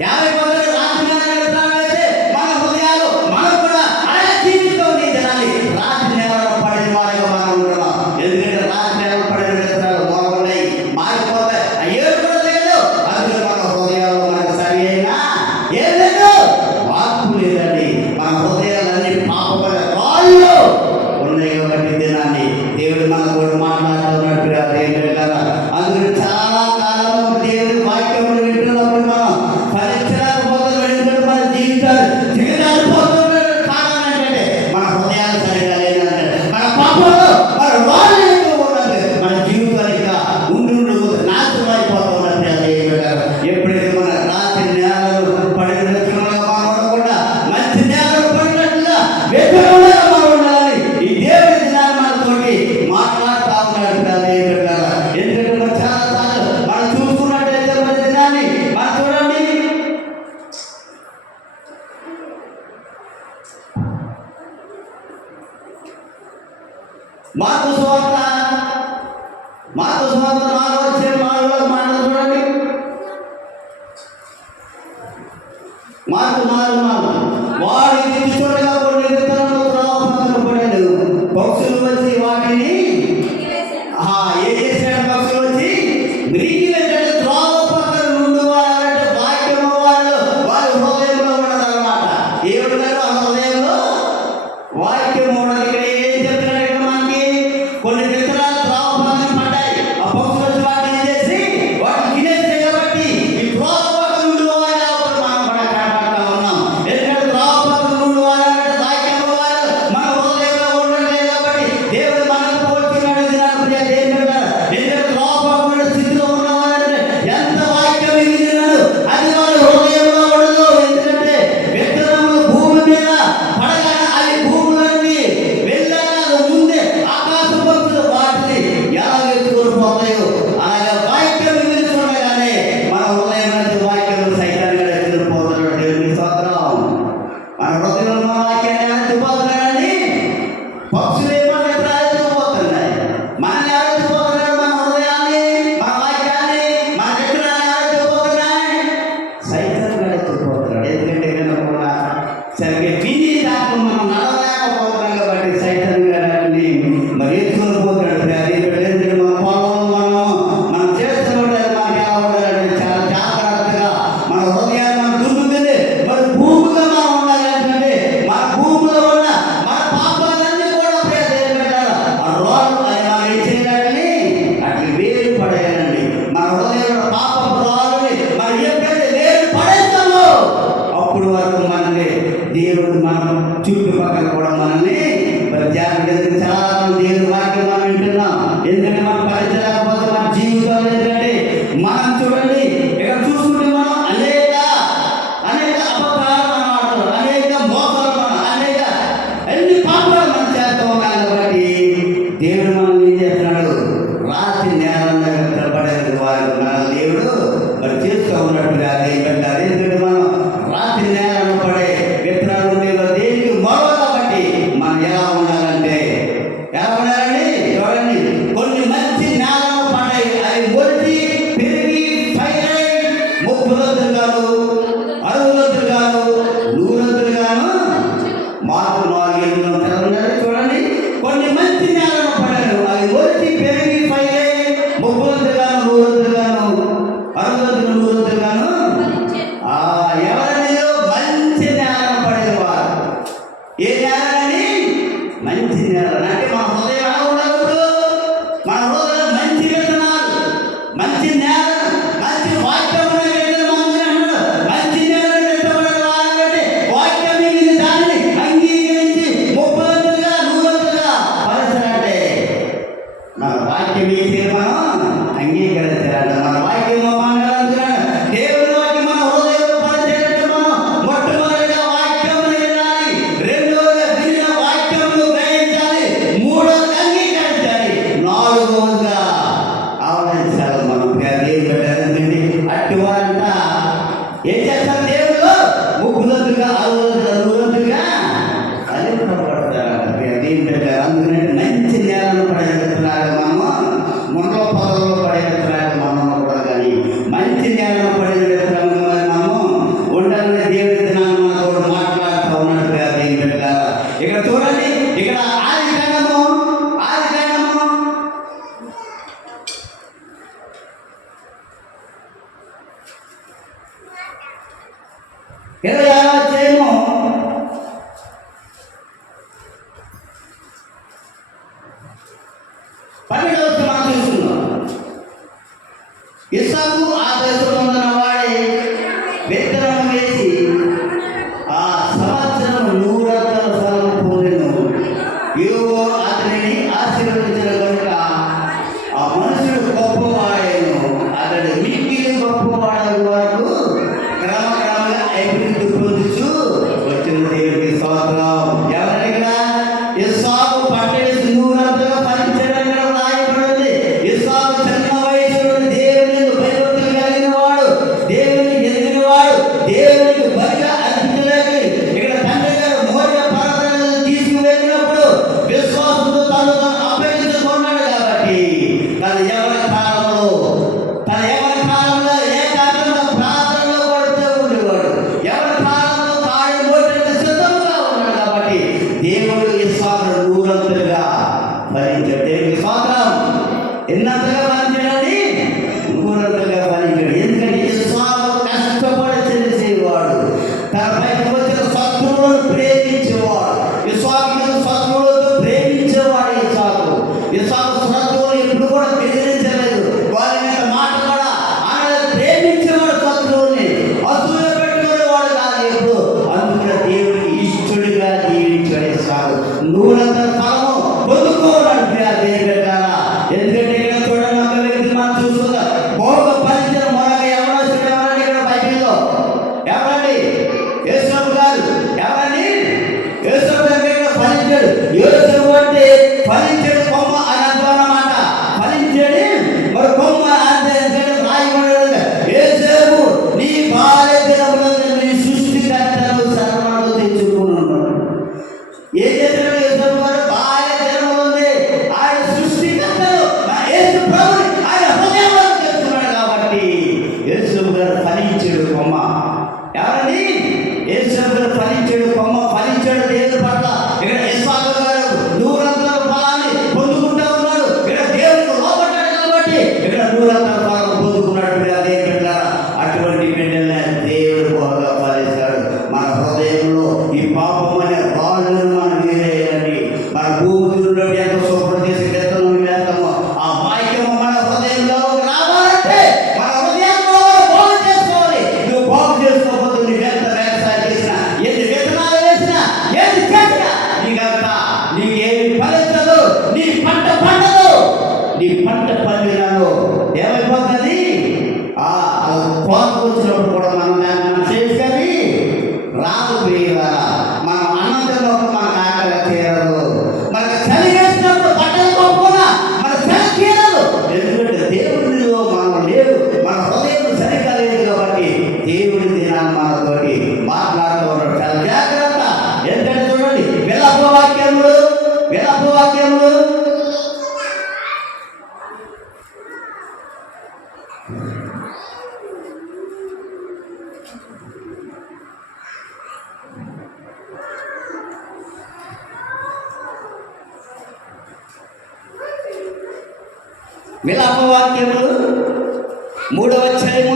50 రాత్రి నేలను ఎత్తడాలైతే మన హృదయాలు మనం కూడా అలా జీవితం ఈ దినాన్ని రాత్రి నేలలో పడిన వారిగా మనం ఉంటున్నాం. ఎందుకంటే రాత్రి నేలలో పడిన విత్తనాలు మోగున్నాయి, మారిపోతాయి. అయ్యో కూడా లేదు. అందుకే మన హృదయాల్లో మనకు సరి అయినా ఏం లేదు, మార్పు లేదండి. మన హృదయాలన్నీ పాపమైన రాళ్ళు ఉన్నాయి. కాబట్టి దినాన్ని దేవుడు మన కూడా మాట్లాడుతున్నట్టు దేవుడు కదా. అందుకని చాలా కాలం దేవుడి వాక్యం వింటున్నప్పుడు మనం ఫలించలేకపోతున్నాం. ఎందుకంటే మన జీవితాలు దిగజారిపోతున్న కారణం ఏంటంటే మన హృదయాలు సరిగా లేదంటే, మన పాపంలో మన రాళ్ళు ఎక్కువ ఉన్నది. మన జీవితానికి ఉండు నాశనం అయిపోతున్నట్టు దేవుడు కదా. ఎప్పుడైతే మన రాత్రి నేలలు పడిన విత్తనాలుగా మనం ఉండకుండా మంచి నేలలు పడినట్లుగా విత్తనాలుగా మనం ఉండాలని ఈ దేవుడి దినాన్ని మనతోటి మాట్లాడుతూ ఉన్నాడు కదా దేవుడు కదా. ఎందుకంటే మనం చాలా సార్లు మనం చూసుకున్నట్టయితే మన దినాన్ని మనం చూడండి, మార్కు సువార్త 4వ అధ్యాయం 4వ మాటలు చూడండి. మార్కు 4:4 వాడు ఇది చూడగా కొన్ని విత్తనాలు త్రోవ పక్కన పడాడు, పక్షులు వచ్చి వాటిని ఏం చేశాడు? పక్షులు వచ్చి విరిగి వెళ్ళాడు. త్రోవ పక్కన నుండి వారంటే వాక్యము వాళ్ళ హృదయంలో ఉన్నదన్నమాట. ఏమున్నారు ఆ హృదయంలో? వాక్యం ఉన్నది. ఇక్కడ ఏం చెప్తున్నాడు? ఇక్కడ మనకి కొన్ని విత్తనాలు త్రోవ పక్కన పడ్డాయి. ఆ పక్షులు వచ్చి వాటిని చేసి వాటిని తినేసాయి. కాబట్టి ఈ త్రోవ పక్కన నుండి వారు అప్పుడు మనం కూడా కనపడతా ఉన్నాం. ఎందుకంటే త్రోవ పక్కన నుండి వారంటే వాక్యము వారు మన హృదయంలో ఉండట్లేదు. కాబట్టి దేవుడు మనకు పోల్చున్నాడు. ప్రియ దేవుని బిడ్డలారా, ఎందుకంటే త్రోవ పక్కన స్థితిలో ఉన్నవారంటే ఎంత వాక్యం విన్నాడు అది వాళ్ళ హృదయంలో ఉండదు. ఎందుకంటే విత్తనములు భూమి మీద పడగానే అవి భూములన్నీ వెళ్ళాక ముందే ఆకాశ పక్షులు వాటిని ఎలా ఎత్తుకొని పోతాయో అలాగే వాక్యం వినిచుండగానే మన హృదయం నుంచి వాక్యం సైతాన్ని ఎత్తుకొని పోతున్నాడు. దేవునికి స్తోత్రం. మన హృదయంలో వాక్యాన్ని ఎత్తుకుపోతున్నాడండి. పక్షులు ఏమో విత్తనాలు ఎత్తుకుపోతున్నాయి. మనల్ని ఎవరు ఎత్తుకుపోతున్నాడు? మన హృదయాన్ని, మన వాక్యాన్ని, మన విత్తనాన్ని ఎవరు ఎత్తుకుపోతున్నాయి? సైతాన్ని ఎత్తుకుపోతున్నాడు. ఎందుకంటే వినకుండా సరిగ్గా విని దాకా మనం నడవలేకపోతున్నాం. కాబట్టి సైతాన్ని గారిని మరి ఎత్తుకొని పోతున్నాడు. ఎందుకంటే మన పొలంలో మనం చేస్తున్నట్టు మనకి ఎలా ఉండాలంటే చాలా జాగ్రత్తగా మన హృదయాన్ని మనం దున్నుతుంది. మరి భూమిగా మనం ఉండాలి. ఏంటంటే మన భూమిలో ఉన్న మన పాపాలన్నీ కూడా ఆ రాళ్ళు అది మనం ఏం చేయాలని అట్లా వేరు పడేయాలండి. మన హృదయంలో పాపపు రాళ్ళని మనం ఎప్పుడైతే వేరు పడేస్తామో అప్పుడు వరకు మనల్ని దేవుడు మనం చుట్టుపక్కల కూడా మనల్ని మరి జాగ్రత్త. చాలా మంది దేవుడి వాక్యం మనం వింటున్నాం. ఎందుకంటే మనం భరించలేకపోతే మన జీవితాలు ఏంటంటే మనం చూడండి ఇక్కడ చూసుకుంటే మనం అనేక అబద్ధాలు మనం ఆడుతున్నాం, అనేక మోసాలు మనం అన్ని పాపాలు మనం చేస్తూ ఉన్నాం. కాబట్టి దేవుడు మనం ఏం చేస్తున్నాడు? రాత్రి నేలంగా నిలబడేది వారు మన దేవుడు మరి చేస్తూ ఉన్నట్టుగా దేవుడు. ఎందుకంటే మనం రాత్రి నేలను పడే విత్తనాలు దేనికి మొలవ. కాబట్టి ఏ నేలని? మంచి నేల. అంటే మన హృదయం ఎలా ఉండాలి? ఇప్పుడు మన హృదయం మంచి విత్తనాలు, మంచి నేల, మంచి వాక్యం మంచి నేల విత్తబడిన వారంటే వాక్యం మిగిలిన దానిని అంగీకరించి 30 100 పరచాలంటే మన వాక్యం వేసే మనం అంగీకరించాలంట. మన వాక్యం దేవుని వాక్యం మన హృదయంలో పనిచేయాలంటే మనం మొట్టమొదటిగా వాక్యం వినాలి, రెండవది వినిన వాక్యములు గ్రహించాలి, మూడవది అంగీకరించాలి, నాలుగవదిగా ఆవరించాలి. మనం దేవుడి అట్టువారంట ఏం చేస్తారు? దేవుడు 30 60 అది పడతారంట. అందుకనే మంచి నేలను పడేస్తున్నాడు. మనము ముండలో పొదల్లో పడేస్తున్నాడు మనం కూడా. కానీ మంచి నేలను పడేస్తున్నాము. మనము ఉండాలని దేవుడి దినాన్ని మనతో మాట్లాడుతూ ఉన్నట్టుగా దేవుడి ఇక్కడ చూడండి. ఇక్కడ ఆదికాండము 26వ అధ్యాయము 12వ వచనం మనం చూస్తున్నాం. ఇస్సాకు ఆ దేశంలో ఉన్న వాడే విత్తనం వేసి ఆ సంవత్సరం 100 ఫలం పొందెను. యెహోవా అతనిని ఆశీర్వదించిన కనుక ఆ మనుషుడు గొప్పవాడేను. అతడు మిక్కిలి గొప్పవాడు వరకు క్రమక్రమంగా అభివృద్ధి పొందుచు వచ్చిన దేవుడికి స్తోత్రం. ఎవరంటే ఇక్కడ ఇస్సాకు పట్టేసి 100 ఫలించడం రాయబడింది. ఇస్సాకు చిన్న వయసులో దేవుని భయభక్తులు కలిగిన వాడు, దేవుని ఎదిగిన వాడు, దేవునికి బలిగా అర్పించలేక ఇక్కడ తండ్రి గారు మోరియ పర్వతాలను తీసుకువెళ్ళినప్పుడు విశ్వాసంతో తను అప్పగించుకున్నాడు. కాబట్టి తన ఎవరి కాలంలో ఏకాగ్రంగా ప్రార్థనలో పడుతూ ఉండేవాడు. ఎవరి కాలంలో కాళ్ళు మోయడానికి సిద్ధంగా ఉన్నాడు. కాబట్టి దేవుడు ఇస్సాకును 100 ఫలించాడు. దేవునికి స్తోత్రం. ఎన్నంతగా ఫలించాడని? 100 ఫలించాడు. ఎందుకంటే ఇస్సాకు కష్టపడి చేసేవాడు, తన పైకి వచ్చిన శత్రువులను ప్రేమించేవాడు. ఇస్సాకు శత్రువులతో ప్రేమించేవాడు. ఇస్సాకు శత్రువులు ఎప్పుడు కూడా బెదిరించలేదు. వారి మీద మాట కూడా ఆయన ప్రేమించేవాడు. శత్రువుల్ని అసూయ పెట్టుకునేవాడు కాదు ఎప్పుడు. అందుకని దేవుడికి ఇష్టడుగా జీవించాడు ఇస్సాకు. 100 ఫలము పొందుకోవాలంటే ఎందుకంటే ఇక్కడ చూడండి, ఒక వ్యక్తి మనం చూసుకుందాం. భోగ పరిచయం మరొక ఎవరండి ఇక్కడ బైబిల్లో? ఎవరండి? యేసపు గారు. ఎవరండి? యేసపు గారు ఫలించాడు. యేసపు అంటే ఫలించాడు కొమ్మ అని అన్నమాట. ఫలించాడు మరి కొమ్మ అంటే రాయబడి యేసపు నీ బాల్య దినములలో నీ సృష్టికర్తను శరణాలు తెచ్చుకున్నాడు. ఏం చేశాడు యేసపు గారు? బాల్య దినములు ఉంది. ఆయన సృష్టికర్తలు యేసు ప్రభుని ఆయన హృదయంలో తెచ్చుకున్నాడు. కాబట్టి యేసపు గారు ఫలించాడు కొమ్మ. ఎవరండి? యేసపు గారు ఫలించాడు కొమ్మ. ఫలించాడు దేవుని పట్ల. ఇక్కడ ఇస్సాకు గారు 100 ఫలాన్ని పొందుకుంటూ ఉన్నాడు. ఇక్కడ దేవునికి లోపడ్డాడు కాబట్టి ఇక్కడ 100 ఫలం పొందుకున్నట్టుగా అదే బిడ్డలారా, అటువంటి బిడ్డలనే దేవుడు బాగా ఫలిస్తాడు. మన హృదయంలో ఈ పాపం అనే రాళ్ళను మనం వేరేయాలండి. మన భూమిలో ఎంత శుభ్రం చేసి విత్తనం వేస్తామో ఆ వాక్యము మన హృదయంలో రావాలంటే మన హృదయంలో బాగు చేసుకోవాలి. నువ్వు బాగు చేసుకోకపోతే నువ్వు ఎంత వ్యవసాయం చేసినా, ఎన్ని విత్తనాలు వేసినా, ఏది చేసినా నీకంతా నీకేమి ఫలించదు. నీ పంట పండదు. నీ పంట పండినలో ఏమైపోతుంది? కోతకు వచ్చినప్పుడు కూడా మనం చేసుకొని రాదు ప్రియులా. మనం అన్నంతలో మనకు ఆకలి తీరదు. మనకు చలి వేసినప్పుడు బట్టలు కొనుక్కున్నా మన చలి తీరదు. ఎందుకంటే దేవుడిలో మనం లేవు. మన హృదయం సరిగ్గా లేదు. కాబట్టి దేవుడి దినాన్ని మనతోటి మాట్లాడుతూ ఉన్నాడు. చాలా జాగ్రత్త. ఎందుకంటే చూడండి, విలపు వాక్యములు విలాపవాక్యములు 3వ అధ్యాయము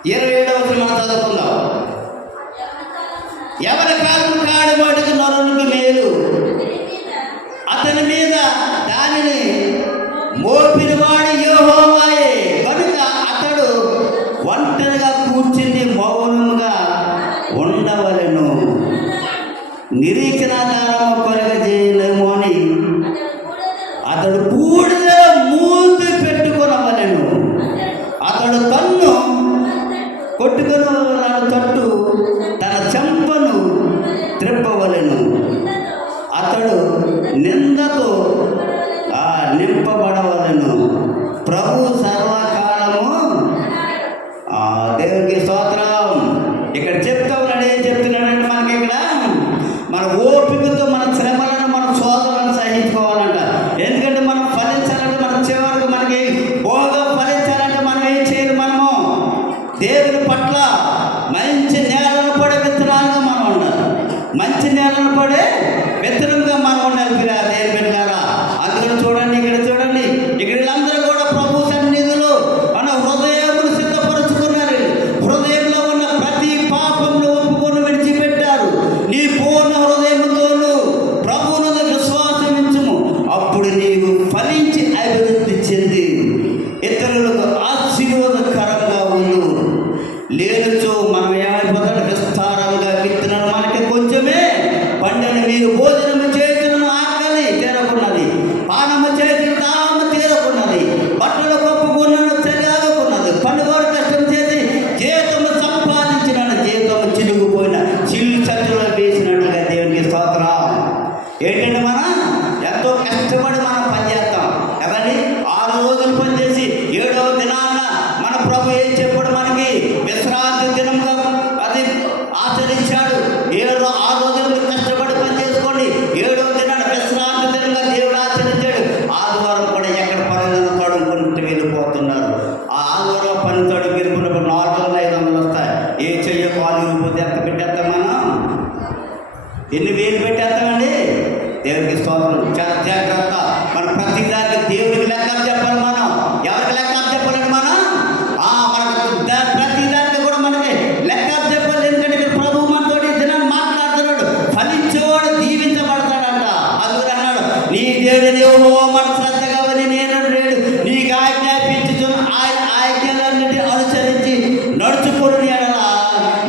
1 27వ వచనం మనం చదువుకుందాం. ఎవరి కాలం కాడు వాటికి నరునికి మేలు, అతని మీద దానిని మోపినవాడు యెహోవాయే కనుక అతడు ఒంటరిగా కూర్చుని మౌనముగా ఉండవలెను. నిరీక్షణాధారము కలుగజేయలేము అని అతడు బూడిద మూతి పెట్టుకొనవలెను. అతడు తన్ను కొట్టుకుని తట్టు తన చెంపను త్రిప్పవలెను. అతడు నిందతో నింపబడవలెను. ప్రభు సర్వకాలము దేవునికి స్తోత్రం. ఇక్కడ చెప్తా ఉన్నాడు. ఏం చెప్తున్నాడంటే మనకి ఇక్కడ మన ఓపికతో మన శ్రమలను మన శోధనలను సహించుకోవాలంట. ఎందుకంటే మనం ఫలించాలంటే మన చివరికి మనకి బాగా ఫలించాలంటే మనం ఏం చేయాలి? మనము దేవుని పట్ల మంచి నేలను పడే విత్తనాలుగా మనం ఉండాలి. మంచి నేలను పడే విత్తనంగా మనం ఉండాలి. దేవుని బిడ్డలారా, అందుకని చూడండి, ఇక్కడ చూడండి, ఇక్కడ వీళ్ళందరూ కూడా ప్రభు సన్నిధిలో మన హృదయమును సిద్ధపరుచుకున్నారు. హృదయంలో ఉన్న ప్రతి పాపంలో ఒప్పుకొని విడిచిపెట్టారు. నీ పూర్ణ హృదయముతోను ప్రభువునందు విశ్వాసం ఉంచుము. అప్పుడు నీవు ఫలించి అభివృద్ధి చెంది ఇతరులకు ఆశీర్వాదకరంగా ఉండు. లేనిచో మనం ఏమైపోతాడు? విస్తారంగా విత్తనాలు మనకి కొంచెమే పండని మీరు భోజనము చేతులను ఆకలి తీరకున్నది, పానము చేతులు దాహము తీరకున్నది, బట్టలు కప్పుకున్నను తెగాకున్నది, పనుగోడు కష్టం చేసి జీతము సంపాదించినాడు, జీతము చిలుగుపోయిన చిల్లు చట్టులో వేసినట్లుగా దేవునికి స్తోత్రం. ఏంటంటే మనం ఎంతో కష్టపడి మనం పనిచేస్తాం కదండి. 6 రోజులు పనిచేసి 7వ దినాన మన ప్రభు ఏం చెప్పాడు? మనకి విశ్రాంతి దినంగా అది ఆచరించాడు. 6 రోజులు కష్టపడి పని చేసుకోండి, 7వ దినాన విశ్రాంతి దినంగా దేవుడు ఆచరించాడు. ఆదివారం కూడా ఎక్కడ పనులను తడుముకుంటూ వెళ్ళిపోతున్నారు. ఆ ఆదివారం పని తడుపు వెళ్ళిపోయినప్పుడు 400-500 వస్తాయి. ఏ చెయ్య కాలు ఇరిగిపోతే ఎంత పెట్టేస్తాం మనం? ఎన్ని వేలు పెట్టేస్తామండి? దేవునికి స్తోత్రం. చాలా జాగ్రత్త. మన ప్రతి దానికి దేవుడికి లెక్కలు చెప్పాలి. మనం ఎవరికి లెక్కలు చెప్పాలండి? మనం మనకు ప్రతి దానికి కూడా మనకి లెక్కలు చెప్పాలి. ఎందుకంటే ఇక్కడ ప్రభు మనతో దినాన్ని మాట్లాడుతున్నాడు. ఫలించేవాడు దీవించబడతాడంట. అందుకని అన్నాడు, నీ దేవుడిని మన శ్రద్ధగా వని నేను లేడు, నీకు ఆజ్ఞాపించుచున్న ఆజ్ఞలన్నిటి అనుసరించి నడుచుకుని ఎడలా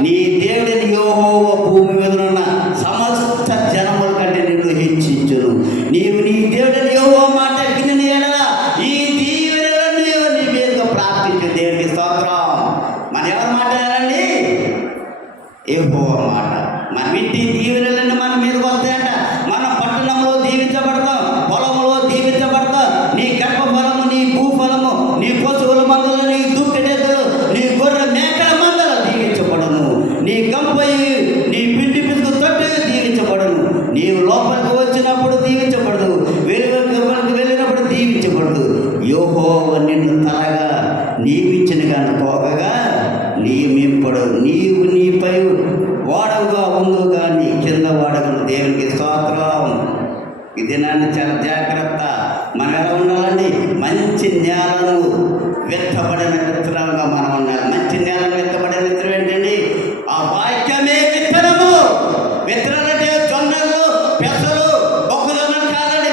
నీ దేవుడిని యెహోవా భూమి మీద ఉన్న సమస్త జనముల కంటే నిన్ను హెచ్చించును. నీవు నీ దేవుడిని యెహోవా మాట విని ఎడలా ఈ దీవెనలన్నీ నీ మీదుగా ప్రార్థించు. దేవునికి స్తోత్రం. మన ఎవరి మాట వినాలండి? యెహోవా మాట. మన ఇంటి దీవెనలన్నీ మన మీదకి వస్తాయంట. మన పట్టణంలో దీవించబడతాం, పొలంలో దీవించబడతాం. నీ గర్భ ఫలము, నీ భూఫలము, నీ పశువుల మందలు, నీ దుక్కిడెద్దలు, నీ గొర్రె మేకల మందలు దీవించబడును. నీ గంపయి, నీ పిండి పిసుకు తట్టు దీవించబడును. నీవు లోపలికి వచ్చినప్పుడు దీవించబడదు, వెలుగులోకి వెళ్ళినప్పుడు దీవించబడదు. యెహోవా నిన్ను తలగా నియమించిన కానీ పోగగా నియమింపడు. నీవు నీపై వాడవుగా ఉందో కానీ కింద వాడగలు. దేవునికి స్తోత్రం. ఈ దినాన్ని చాలా జాగ్రత్త. మనం ఎలా ఉండాలండి? మంచి నేలను విత్తబడిన విత్తనంగా మనం ఉండాలి. మంచి నేలను విత్తబడిన విత్తనం ఏంటండి? ఆ వాక్యమే విత్తనము. విత్తనాలంటే జొన్నలు, పెసలు, బొగ్గులు కాదండి.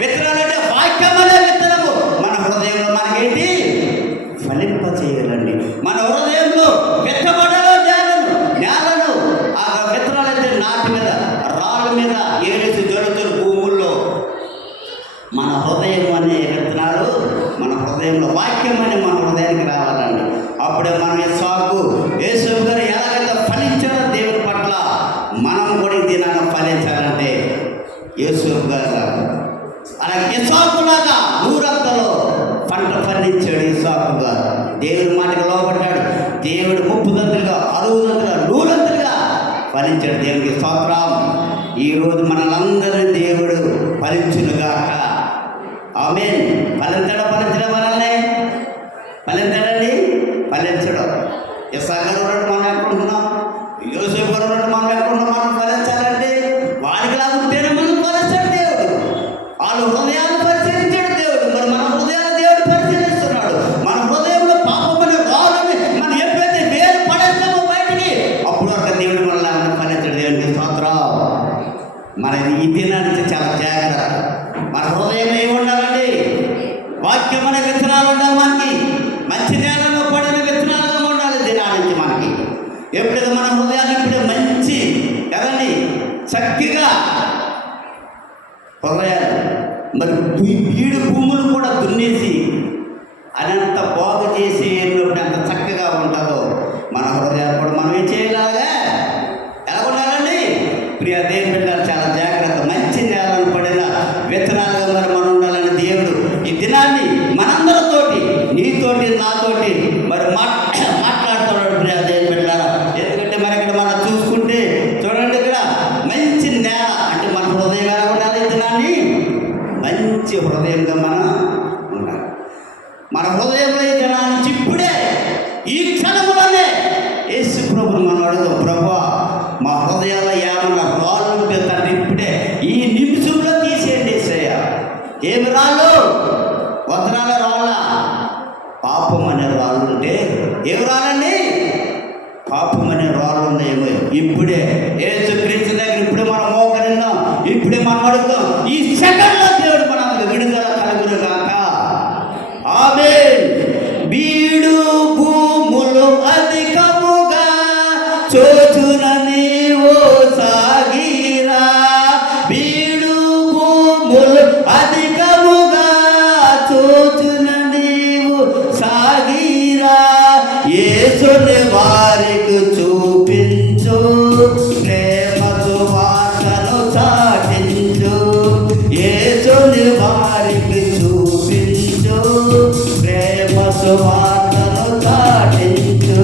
విత్తనాలంటే వాక్యం అనే విత్తనము మన హృదయంలో మనకేంటి? ఫలింప చేయాలండి. మన హృదయంలో విత్తబడలో నేలను ఆ విత్తనాలైతే నాటి మీద, రాళ్ళ మీద ఏరేసి జరుగుతున్న భూముల్లో మన హృదయం అనే విత్తనాలు మన హృదయంలో వాక్యం అనే మన హృదయానికి రావాలండి. అప్పుడే మనం ఇస్సాకు, యేసు గారు ఎలాగైతే ఫలించారో దేవుని పట్ల మనం కూడా ఈ దినాన్ని ఫలించాలంటే యేసు గారు అలాగే ఇస్సాకులాగా నూరంతలో పంట పండించాడు. ఇస్సాకు గారు దేవుని మాటకు లోపడ్డాడు. దేవుడు 30 60 100 ఫలించాడు. దేవునికి స్తోత్రం. ఈరోజు మనలందరినీ దేవుడు ఫలించునుగాక. ఆమేన్. ఫలించడం మనల్ని ఫలించడండి, ఫలించడం. ఇస్సాకు గారు మనం ఎక్కడుంటున్నాం? యోసేపు గారు మనం ఎక్కడున్నాం? మనం ఫలించాలంటే వాడికి లాగా ఉంటేనే మనం ఫలించాడు దేవుడు. వాళ్ళు హృదయాన్ని పరిశీలించాడు దేవుడు. మరి మన హృదయాన్ని దేవుడు పరిశీలిస్తున్నాడు. మన హృదయంలో పాపం అనే వారిని మనం మన హృదయాలు ఇప్పుడే మంచి కదండి చక్కగా హృదయాలు మరి బీడు భూములు కూడా దున్నేసి అదంత బాగు చేసి ఎన్నప్పుడు ఎంత చక్కగా ఉంటుందో మన హృదయాలు కూడా మనం ఏం చేయలాగా ఎలా ఉండాలండి ప్రియ దేవుని బిడ్డలు చాలా జాగ్రత్త. మంచి నేలను పడిన విత్తనాలుగా మరి మనం ఉండాలని దేవుడు ఈ దినాన్ని మనందరితోటి నీతోటి నాతోటి మరి మాట్లాడుతున్నాడు ప్రియ దేవుని బిడ్డలారా. ఎందుకంటే మరి ఇక్కడ మనం చూసుకుంటే చూడండి ఇక్కడ మంచి నేల అంటే మన హృదయం ఎలా ఉండాలి, ఈ దినాన్ని మంచి హృదయంగా మనం ఉండాలి. మన హృదయంలో ఈ దినాన్ని ఇప్పుడే ఈ క్షణంలోనే యేసు ప్రభుని మనం అడుగుతాం, ప్రభువా మా హృదయాల్లో ఏమన్నా రాళ్ళు ఉంటే తండ్రి ఇప్పుడే ఈ నిమిషంలో తీసేయండి యేసయ్య. ఏమి రాళ్ళు? వదనాల రాళ్ళ? పాపం అనే రాళ్ళు ఉంటే ఏమి రాళ్ళండి? పాపం అనే రాళ్ళు ఉన్నాయేమో ఇప్పుడే యేసు క్రీస్తు దగ్గర ఇప్పుడే మనం మోకరిద్దాం, ఇప్పుడే మనం అడుగుతాం. ఈ సెకండ్లో దేవుడు మనకు విడుదల కలుగును గాక. ఆమేన్. బీడు భూములు అధికముగా చోచున నీవు సాగిరా, బీడు భూములు అధికముగా చోచున నీవు సాగిరా, యేసుని వారికి చూపించు, ప్రేమతో వార్తను చాటించు, యేసుని వారికి చూపించు, ప్రేమతో వార్తను చాటించు.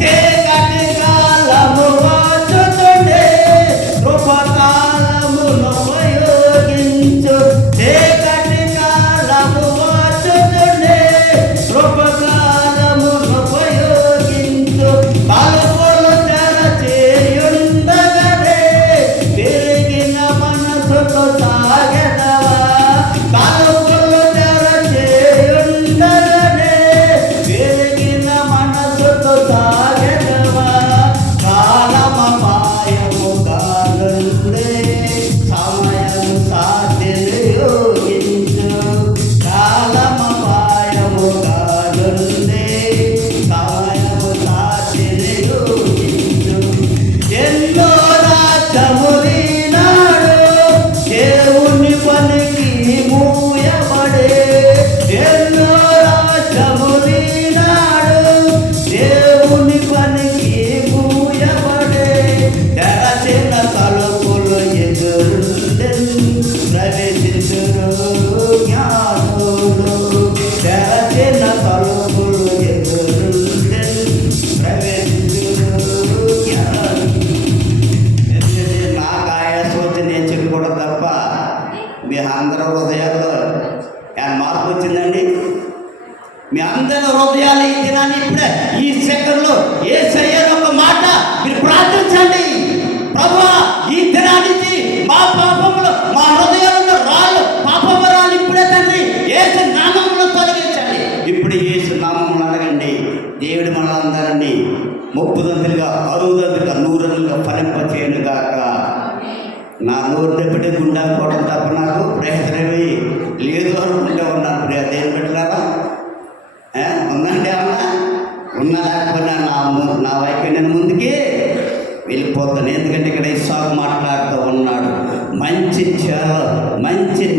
చీకటి కాలము వచ్చుతుండే కృపకాలమును ఉపయోగించు, చీకటి కాలము వచ్చుతుండే కృపకాలమును ఉపయోగించు, తలుపులు తెరచేయుండగనే తిరిగిన మనసుతో సాగెదవా, తలుపులు తెరచేయుండగనే తిరిగిన మనసుతో సాగెదవా, కాలమపాయము కానుండే సమయము సాధ్యత యోగించు, కాలమపాయము కానుండే సమయము సాధ్యత యోగించు. ఎన్నో రాజ్యములీనాడు దేవుని పనికి మూయబడే, ఎన్నో రాజ్యములీనాడు దేవుని పనికి మూయబడే, తెరచిన తలుపులు ఎదురుండెను ప్రవేశించురు జ్ఞానులు, తెరచిన తలుపులు ఎదురుండెను ప్రవేశించురు జ్ఞానులు. ఎందుకంటే నాకు ఆయాసం వచ్చి నేను చెప్పుకోవడం తప్ప మీ అందరి హృదయాల్లో ఏమైనా మార్పు వచ్చిందండి? మీ అందరి హృదయాలు ఈ దినాన్ని ఇప్పుడే ఈ సెకండ్లో యేసయ్య ఒక మాట మీరు ప్రార్థించండి. ప్రభువా ఈ దినానికి మా పాపములు మా హృదయాలలో రాళ్ళు పాపము రాళ్ళు ఇప్పుడే తండ్రి యేసు నామములో తొలగించండి. ఇప్పుడు యేసు నామములు అడగండి. దేవుడు మనందరినీ 30 దంతులుగా 60 దంతులుగా 100 దంతులుగా ఫలింపచేయను గాక. నా నోరు ఎప్పటి గుండాకోవడం తప్ప నాకు ప్రయత్నమే లేదు అనుకుంటే ఉన్నాను. ప్రియ దేవుని బిడ్డలారా, ఉందండి ఏమన్నా ఉన్నా లేకపోయినా నా వైపు నేను ముందుకి వెళ్ళిపోతాను. ఎందుకంటే ఇక్కడ ఇస్సాకు మాట్లాడుతూ ఉన్నాడు, మంచి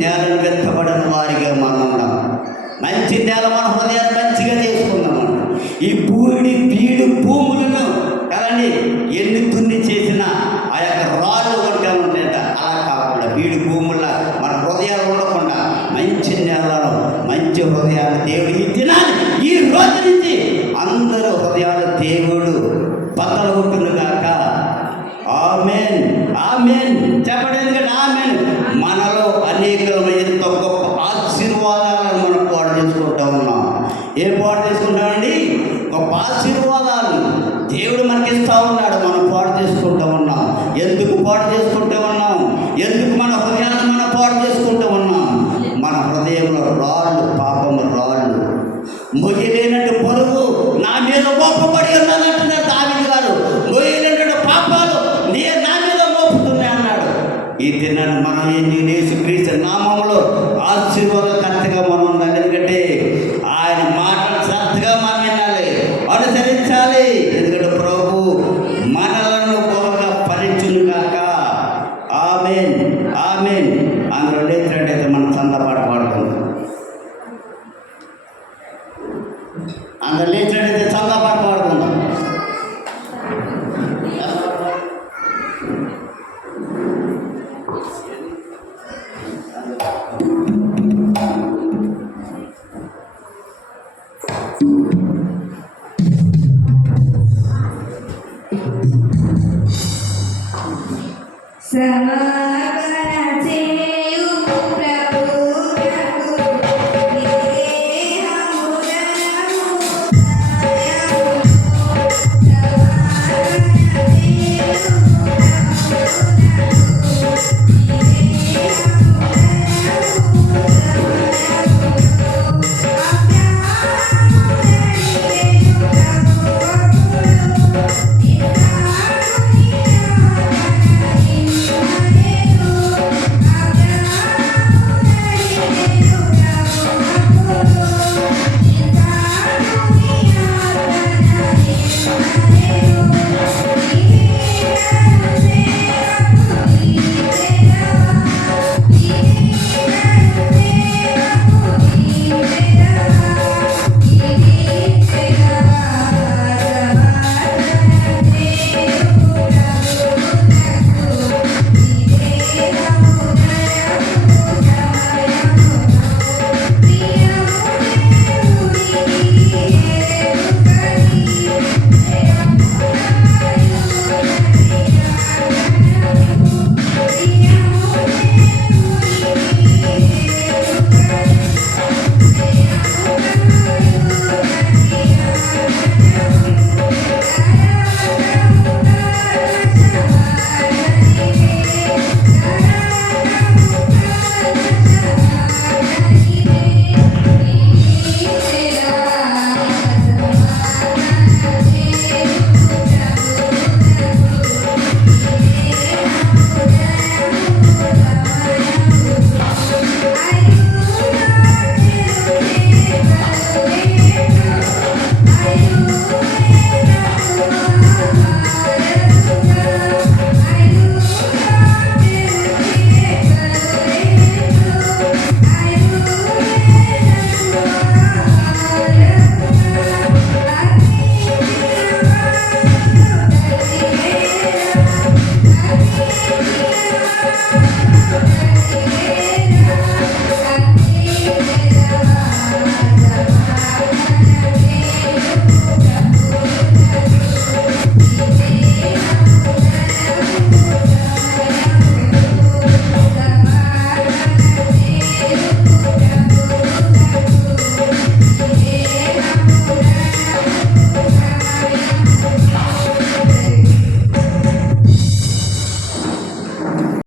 నేలను వెత్తబడిన వారిగా మనం ఉన్నాం. మంచి నేల మన హృదయాన్ని మంచిగా చేసుకుందాం. ఈ బీడు భూములను కదండి ఎన్ని దున్ని చేసినా ఆ యొక్క రాళ్ళు ఉంటే ఉంటాయట. అలా కాకుండా బీడు భూముల మన హృదయాలు ఉండకుండా మంచి నేలలో మంచి హృదయాలు దేవుడు ఈ దినాన్ని ఈ రోజు నుంచి అందరూ హృదయాలు దేవుడు బద్దలు కొట్టును గాక. ఆమేన్ ఆమేన్ చెప్పండి. ఎందుకంటే ఆమేన్. మనలో అనేకమైన ఎంతో గొప్ప ఆశీర్వాదాలను మనం పాడు చేసుకుంటూ ఉన్నాం. ఏం పాడు చేసుకుంటామండి? గొప్ప ఆశీర్వాదాలు దేవుడు మనకిస్తూ ఉన్నాడు, మనం పాడు చేసుకుంటూ ఉన్నాం. ఎందుకు పాడు చేసుకుంటూ ఉన్నాం? ఎందుకు మన హృదయాన్ని మనం పాడు చేసుకుంటూ ఉన్నాం? మన హృదయంలో రాళ్ళు, పాపము రాళ్ళు, మొయ్యలేనట్టు పొరుగు నా మీద మోపబడి ఉన్నదంటున్నారు దావీదు గారు. మొయ్యలేనట్టు పాపాలు నా మీద మోపుతున్నాయి అన్నాడు. ఈ దినాన్ని మనం యేసు క్రీస్తు నామములో ఆశీర్వాదకర్తగా మనం ఉండాలి. ఎందుకంటే ఆయన మాటలు శ్రద్ధగా మనం వినాలి, అనుసరించాలి. ఎందుకంటే ప్రభు మన శ్రమ